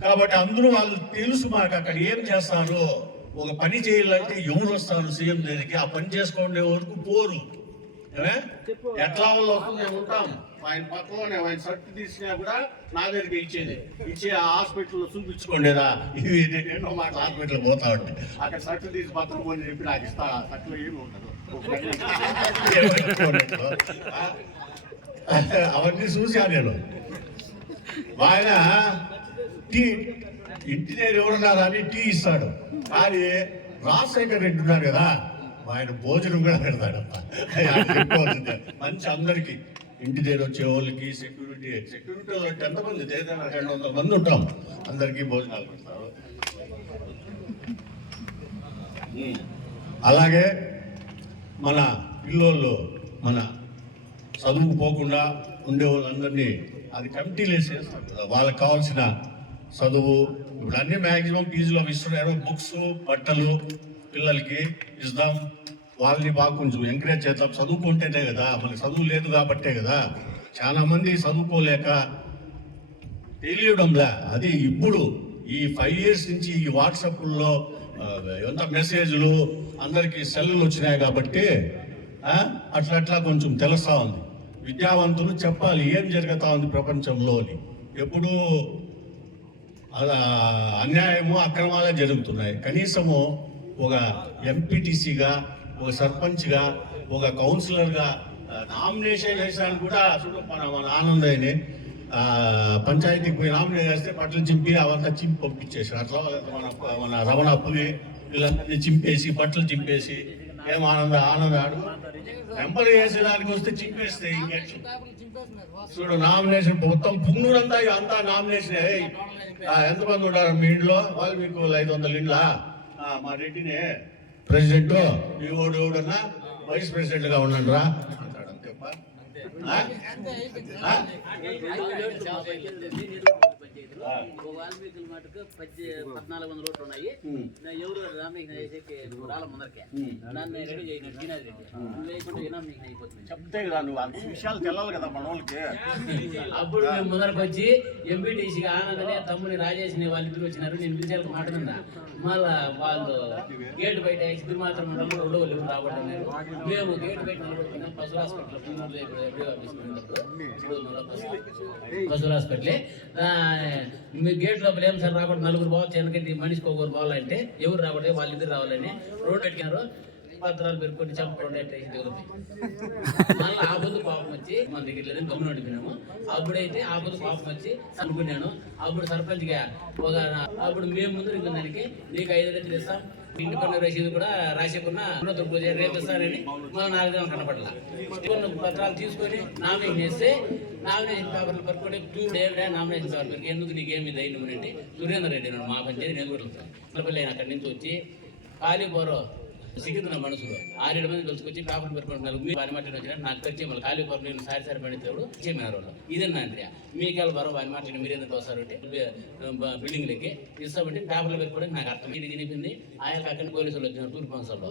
కాబట్టి అందరూ వాళ్ళు తెలుసు మాకు అక్కడ ఏం చేస్తారు. ఒక పని చేయాలంటే ఎవరు వస్తారు సీఎం దగ్గరికి, ఆ పని చేసుకోండే వరకు పోరు. ఎట్లా వాళ్ళు వస్తుంది ఉంటాం. ఆయన పక్కలోనే ఆయన సర్టి తీసినా కూడా నా దగ్గరికి ఇచ్చి ఆ హాస్పిటల్లో చూపించుకోండిరా, ఇవి ఎన్నో మాట హాస్పిటల్ పోతా ఉంటే అక్కడ సర్టి తీసి పత్రం పోని చెప్పి నాకు ఇస్తా. సర్టిలో ఏమి ఉండదు. అవన్నీ చూసా నేను. ఆయన టీ ఇంటి దగ్గర ఎవరున్నారా అని టీ ఇస్తాడు. కానీ రాజశేఖర్ రెడ్డి ఉన్నారు కదా, ఆయన భోజనం కూడా పెడతాడప్ప. మంచి అందరికి ఇంటి దగ్గర వచ్చే వాళ్ళకి సెక్యూరిటీ వాళ్ళకి ఎంతమంది 200 మంది ఉంటాం, అందరికీ భోజనాలు పెడతారు. అలాగే మన పిల్లోళ్ళు మన చదువుకు పోకుండా ఉండే వాళ్ళందరినీ అది కమిటీలు వేసేస్తాం కదా, వాళ్ళకి కావాల్సిన చదువు ఇప్పుడు అన్ని మ్యాక్సిమం ఫీజులో ఇస్తున్నారు. బుక్స్, బట్టలు పిల్లలకి ఇస్తాం. వాళ్ళని బాగా కొంచెం ఎంకరేజ్ చేద్దాం. చదువుకుంటేనే కదా, మనకి చదువు లేదు కాబట్టే కదా చాలా మంది చదువుకోలేక తెలియడంలా. అది ఇప్పుడు ఈ 5 years నుంచి ఈ వాట్సాప్లో ఎంత మెసేజ్లు, అందరికీ సెల్లులు వచ్చినాయి కాబట్టి అట్లా కొంచెం తెలుస్తూ ఉంది. విద్యావంతులు చెప్పాలి ఏం జరుగుతూ ఉంది ప్రపంచంలో అని. ఎప్పుడూ అన్యాయము, అక్రమాలే జరుగుతున్నాయి. కనీసము ఒక ఎంపీటీసీగా, ఒక సర్పంచ్గా, ఒక కౌన్సిలర్గా నామినేషన్ చేసాను కూడా. చూడు మన ఆనందయ్యని పంచాయతీకి పోయి నామినేట్ చేస్తే బట్టలు చింపి అవంతా చింపి పంపించేసారు. అట్లా మన రమణ పులి వీళ్ళందరినీ చింపేసి బట్టలు చింపేసి ఏం ఆనందాడు మెంబర్ వేసేదానికి వస్తే చింపేస్తే ఇంకెట్లు. చూడు నామినేషన్ మొత్తం పుంగూరంతా అంతా నామినేషన్. ఎంతమంది ఉన్నారు మీ ఇంట్లో? వాళ్ళు మీకు 500 ఇండ్లా? మా రెడ్డినే ప్రెసిడెంట్, మీ ఎవడన్నా వైస్ ప్రెసిడెంట్ గా ఉండండి రా అంటాడు. అంతేప్ప. వాల్మీకి మటుకు 1400 రోడ్లు ఉన్నాయి. ఎవరు రాళ్ళ ముందరకే నన్ను రెడీ చేయను చెప్తే కదా, నువ్వు అంత విషయాలు తెలాలి కదా మన వాళ్ళకి. అప్పుడు మేము ముందరకు వచ్చి ఎంపీటీసీగా ఆనందనే తమ్ముని రాజేష్ని వాళ్ళ ఇంటికి వచ్చినారు. నేను పిలిచేలకు మాట్లాడిందా. మళ్ళా వాళ్ళు గేటు బయట ఇద్దరు మాత్రం ఉండవు, 2 వాళ్ళు రాబట్టారు. మేము గేటు బయట నిలబడుకున్నాం. పశు హాస్పిటల్ పశు హాస్పిటల్ మీ గేట్ లోపల ఏం సార్ రాబట్టి 4 బావచ్చు, వెనకంటే మనిషికి 1 బావాలంటే ఎవరు రాబట్టే వాళ్ళిద్దరు రావాలని రోడ్డు పెట్టినారు. పత్రాలు పెట్టుకొని చంపండి మళ్ళీ ఆ పొద్దు పాపం వచ్చి మన దగ్గర లేదని గమ్మున అడిగినాము. అప్పుడైతే ఆ పొద్దు పాపం వచ్చి అనుకున్నాను. అప్పుడు సర్పంచ్గా అప్పుడు మేము ముందు ఇంకా దానికి నీకు 5 లక్షలు ఇస్తాం, ఇంటి పన్ను రసీదు కూడా రాసేకున్నా రేపు ఇస్తానని మనం 4 దినాలు కనపడలా. పత్రాలు తీసుకొని నామినేషన్ చేస్తే నామినేషన్ పేపర్లు పట్టుకొని 2 days నామినేషన్ పేపర్ పెరికి ఎందుకు నీకేమి ధైర్యం అంటే సురేందర్ రెడ్డి మా పంచాయతీ నేను కూడా పిల్లలు అక్కడి నుంచి వచ్చి కాళీపోరో సిగ్గుతున్న మనుషులు 6-7 మంది కలుసుకొచ్చి పేపర్లు పెట్టుకుంటున్నారు. మీ పని మాట్లాడి వచ్చిన నాకు ఖర్చు మళ్ళీ కాళీపోరు నేను సారి పడినప్పుడు చెప్పినారు వాళ్ళు. ఇదన్నా అంటే మీకెళ్ళి బరో పని మాట్లాడి మీరు ఎందుకు వస్తారు బిల్డింగ్లకి ఇస్తామంటే పేపర్లు పెట్టుకోవడానికి నాకు అర్థం. ఇది వినిపింది. ఆయా అక్కడిని పోలీసులు వచ్చినారు తూర్పు పంచంలో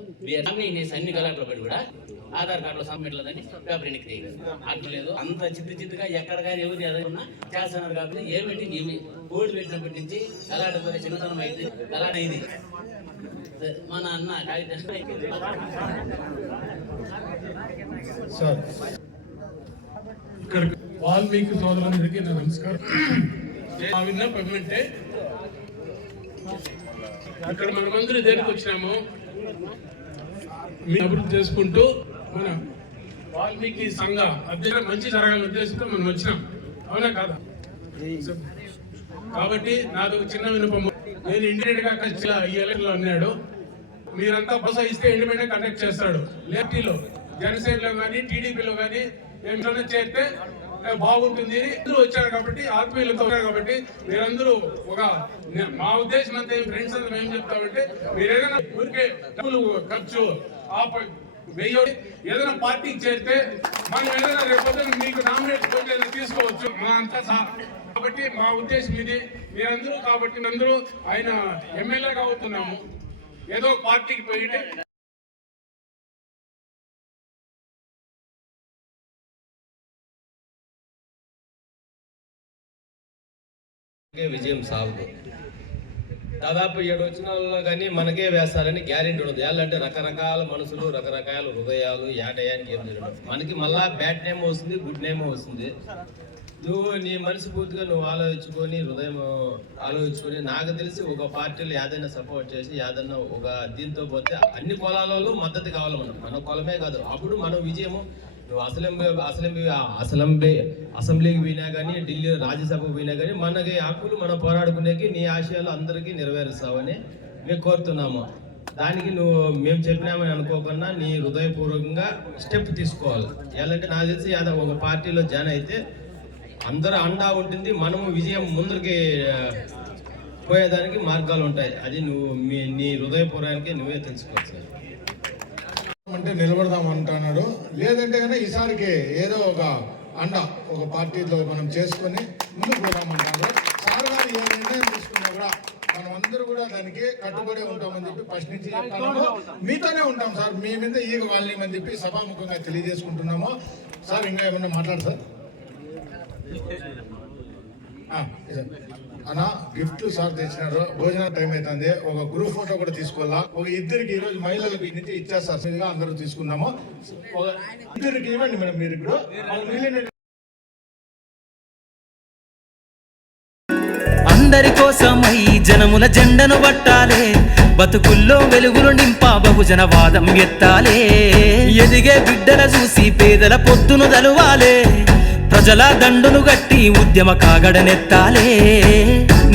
అన్ని కలర్లో పెట్టి కూడా ఆధార్ కార్డులో సబ్మిట్లేదని పేపర్ ఎన్నిక తీయలేదు. అట్లేదు అంత చిత్తుగా ఎక్కడ కానీ ఎవరు ఎదురున్నా చేస్తున్నారు. కాబట్టి ఏమిటి కోడి పెట్టినప్పటి నుంచి గలాట పోతే చిన్నతనం అయితే గలాట ఇది మన అన్న వాల్మీకి సోదరులందరికీ నా నమస్కారం. నా విన్నపం ఏమంటే ఇక్కడ మనమందరూ దేనికి వచ్చినాము, మీ అభివృద్ధి చేసుకుంటూ మన వాల్మీకి సంఘ అధ్యయనం మంచి జరగాలని ఉద్దేశంతో మనం వచ్చినాం. అవునా కాదా? కాబట్టి నాది ఒక చిన్న విన్నపము. నేను ఇండిపెండెంట్ గా ఈ ఎలక్షన్ అన్నాడు. మీరంతా బస ఇస్తే ఇండిపెండెంట్ కండక్ట్ చేస్తాడు. లేఫ్టీలో జనసేనలో కానీ టీడీపీలో కానీ ఏమైనా చేస్తే బాగుంటుంది. అందరూ వచ్చారు కాబట్టి ఆత్మీయులతో వచ్చారు కాబట్టి మీరందరూ మా ఉద్దేశం అంతా ఫ్రెండ్స్ అంతా మేము చెప్తామంటే మీరు ఏదైనా ఊరికే డబ్బులు ఖర్చు ఏదైనా పార్టీకి చేరితే మనం ఏదైనా రేపు మీకు నామినేట్ తీసుకోవచ్చు మా అంతా కాబట్టి మా ఉద్దేశం ఇది. మీరందరూ కాబట్టి అందరూ ఆయన ఎమ్మెల్యేగా అవుతున్నాము, ఏదో పార్టీకి పోయి విజయం సాగు. దాదాపు 7 వచ్చిన వాళ్ళలో కానీ మనకే వేస్తారని గ్యారెంటీ ఉండదు. అంటే రకరకాల మనసులు, రకరకాల హృదయాలు ఏటయానికి ఏం జరగదు. మనకి మళ్ళా బ్యాడ్ నేమ్ వస్తుంది, గుడ్ నేమ్ వస్తుంది. నువ్వు నీ మనస్ఫూర్తిగా నువ్వు ఆలోచించుకొని హృదయం ఆలోచించుకొని నాకు తెలిసి ఒక పార్టీలు ఏదైనా సపోర్ట్ చేసి ఏదైనా ఒక దీంతో పోతే అన్ని కులాలలో మద్దతు కావాలి. మన కులమే కాదు. అప్పుడు మనం విజయము నువ్వు అసెంబ్లీకి పోయినా కానీ ఢిల్లీ రాజ్యసభకు పోయినా కానీ మనకి హక్కులు మనం పోరాడుకునేకి నీ ఆశయాలు అందరికీ నెరవేరుస్తావని మేము కోరుతున్నాము. దానికి నువ్వు మేము చెప్పినామని అనుకోకుండా నీ హృదయపూర్వకంగా స్టెప్ తీసుకోవాలి. ఎలాంటే నాకు తెలిసి ఒక పార్టీలో జాయిన్ అయితే అందరూ అండా ఉంటుంది. మనము విజయం ముందరికి పోయేదానికి మార్గాలు ఉంటాయి. అది నువ్వు నీ హృదయపూర్వానికి నువ్వే తెలుసుకోవచ్చు. అంటే నిలబడదాం అంటున్నాడు. లేదంటే కనుక ఈసారికి ఏదో ఒక అండ ఒక పార్టీలో మనం చేసుకొని ముందుకు పోదామంటారు. సార్ గారు ఏ నిర్ణయం తీసుకున్నా కూడా మనం అందరూ కూడా దానికి కట్టుబడి ఉంటామని చెప్పి ఫస్ట్ నుంచి చెప్తాము. మీతోనే ఉంటాం సార్, మీ మీద ఈగ వాళ్ళని అని చెప్పి సభాముఖంగా తెలియజేసుకుంటున్నాము. సార్ ఇంకా ఏమన్నా మాట్లాడు సార్. అన్న గిఫ్ట్ సార్ తెచ్చినారు. భోజన టైం అవుతుంది. ఒక గ్రూప్ ఫోటో కూడా తీసుకోవాలా. ఒక ఇద్దరికి ఈ రోజు మహిళలకు ఇంటి ఇచ్చేస్తారు. అందరూ తీసుకున్నాము. ఒక ఇద్దరికి ఇవ్వండి మేడం. మీరు ఇప్పుడు అందరి కోసమై జనముల జెండను పట్టాలే, బతుకుల్లో వెలుగులు నింపా బహుజన వాదం ఎత్తాలే. ఎదిగే బిడ్డల చూసి పేదల పొద్దును దలువాలే, ప్రజల దండును గట్టి ఉద్యమ కాగడనెత్తాలే.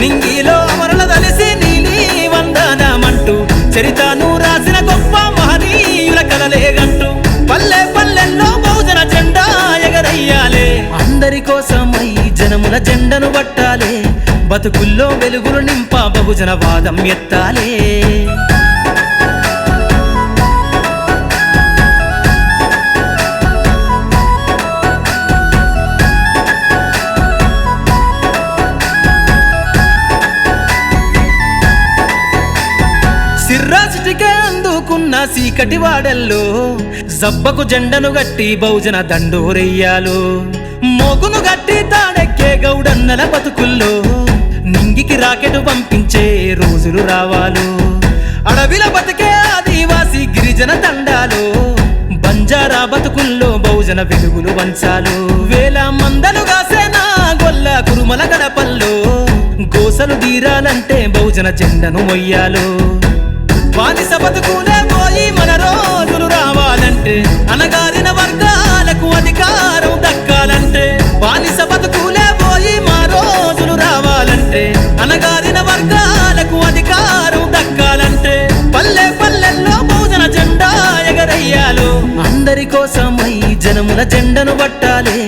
నింగిలో అమరుల దలిసి నీలి వందనమంటూ చరితను రాసిన గొప్ప మహనీయుల కలలేగంటూ పల్లె పల్లెల్లో బహుజన జెండా ఎగరయ్యాలే. అందరి కోసమై జనముల జెండను పట్టాలే, బతుకుల్లో వెలుగులు నింపా బహుజన వాదం ఎత్తాలే. సిర్రాసిటికే అందుకున్న సీకటి వాడల్లో జబ్బకు జెండను గట్టి బహుజన దండోరెయ్యాలు. మోగును గట్టి తాడెక్కే గౌడన్నల బతుకుల్లో నింగికి రాకెట్ పంపించే రోజులు రావాలు. అడవిల బతికే ఆదివాసి గిరిజన తండాలు, బంజారా బతుకుల్లో బహుజన వెలుగులు వంచాలు. వేల మందలు గాసేనా గొల్ల కురుమల గడపల్లో గోసలు తీరాలంటే బహుజన జెండను మొయ్యాలు. బానిస బతుకులే పోయి మన రోజులు రావాలంటే, అనగారిన వర్గాలకు అధికారం దక్కాలంటే. బానిస బతుకులే పోయి మా రోజులు రావాలంటే, అనగారిన వర్గాలకు అధికారం దక్కాలంటే. పల్లె పల్లెల్లో బహుజన జెండా ఎగరయ్యాలు. అందరి కోసమై జనముల జెండను పట్టాలే,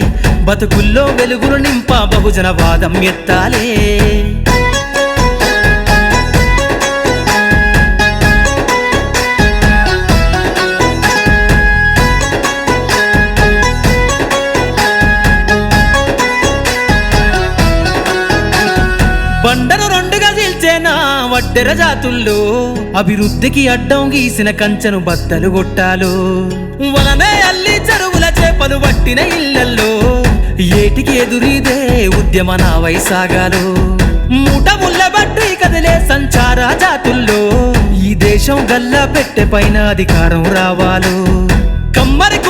బతుకుల్లో వెలుగులు నింపా బహుజన వాదం ఎత్తాలే. బండను రెండుగా చీల్చేనా వడ్డెర జాతుల్లో అభివృద్ధికి అడ్డం గీసిన కంచెను బద్దలు కొట్టాలు. వలనే అల్లి చెరువుల చేపలు పట్టిన ఇళ్లల్లో ఏటికి ఎదురీదే ఉద్యమ నావై సాగాలు. మూట ముళ్ళ బట్టి కదిలే సంచార జాతుల్లో ఈ దేశం గల్లా పెట్టె పైన అధికారం రావాలు. కమ్మరి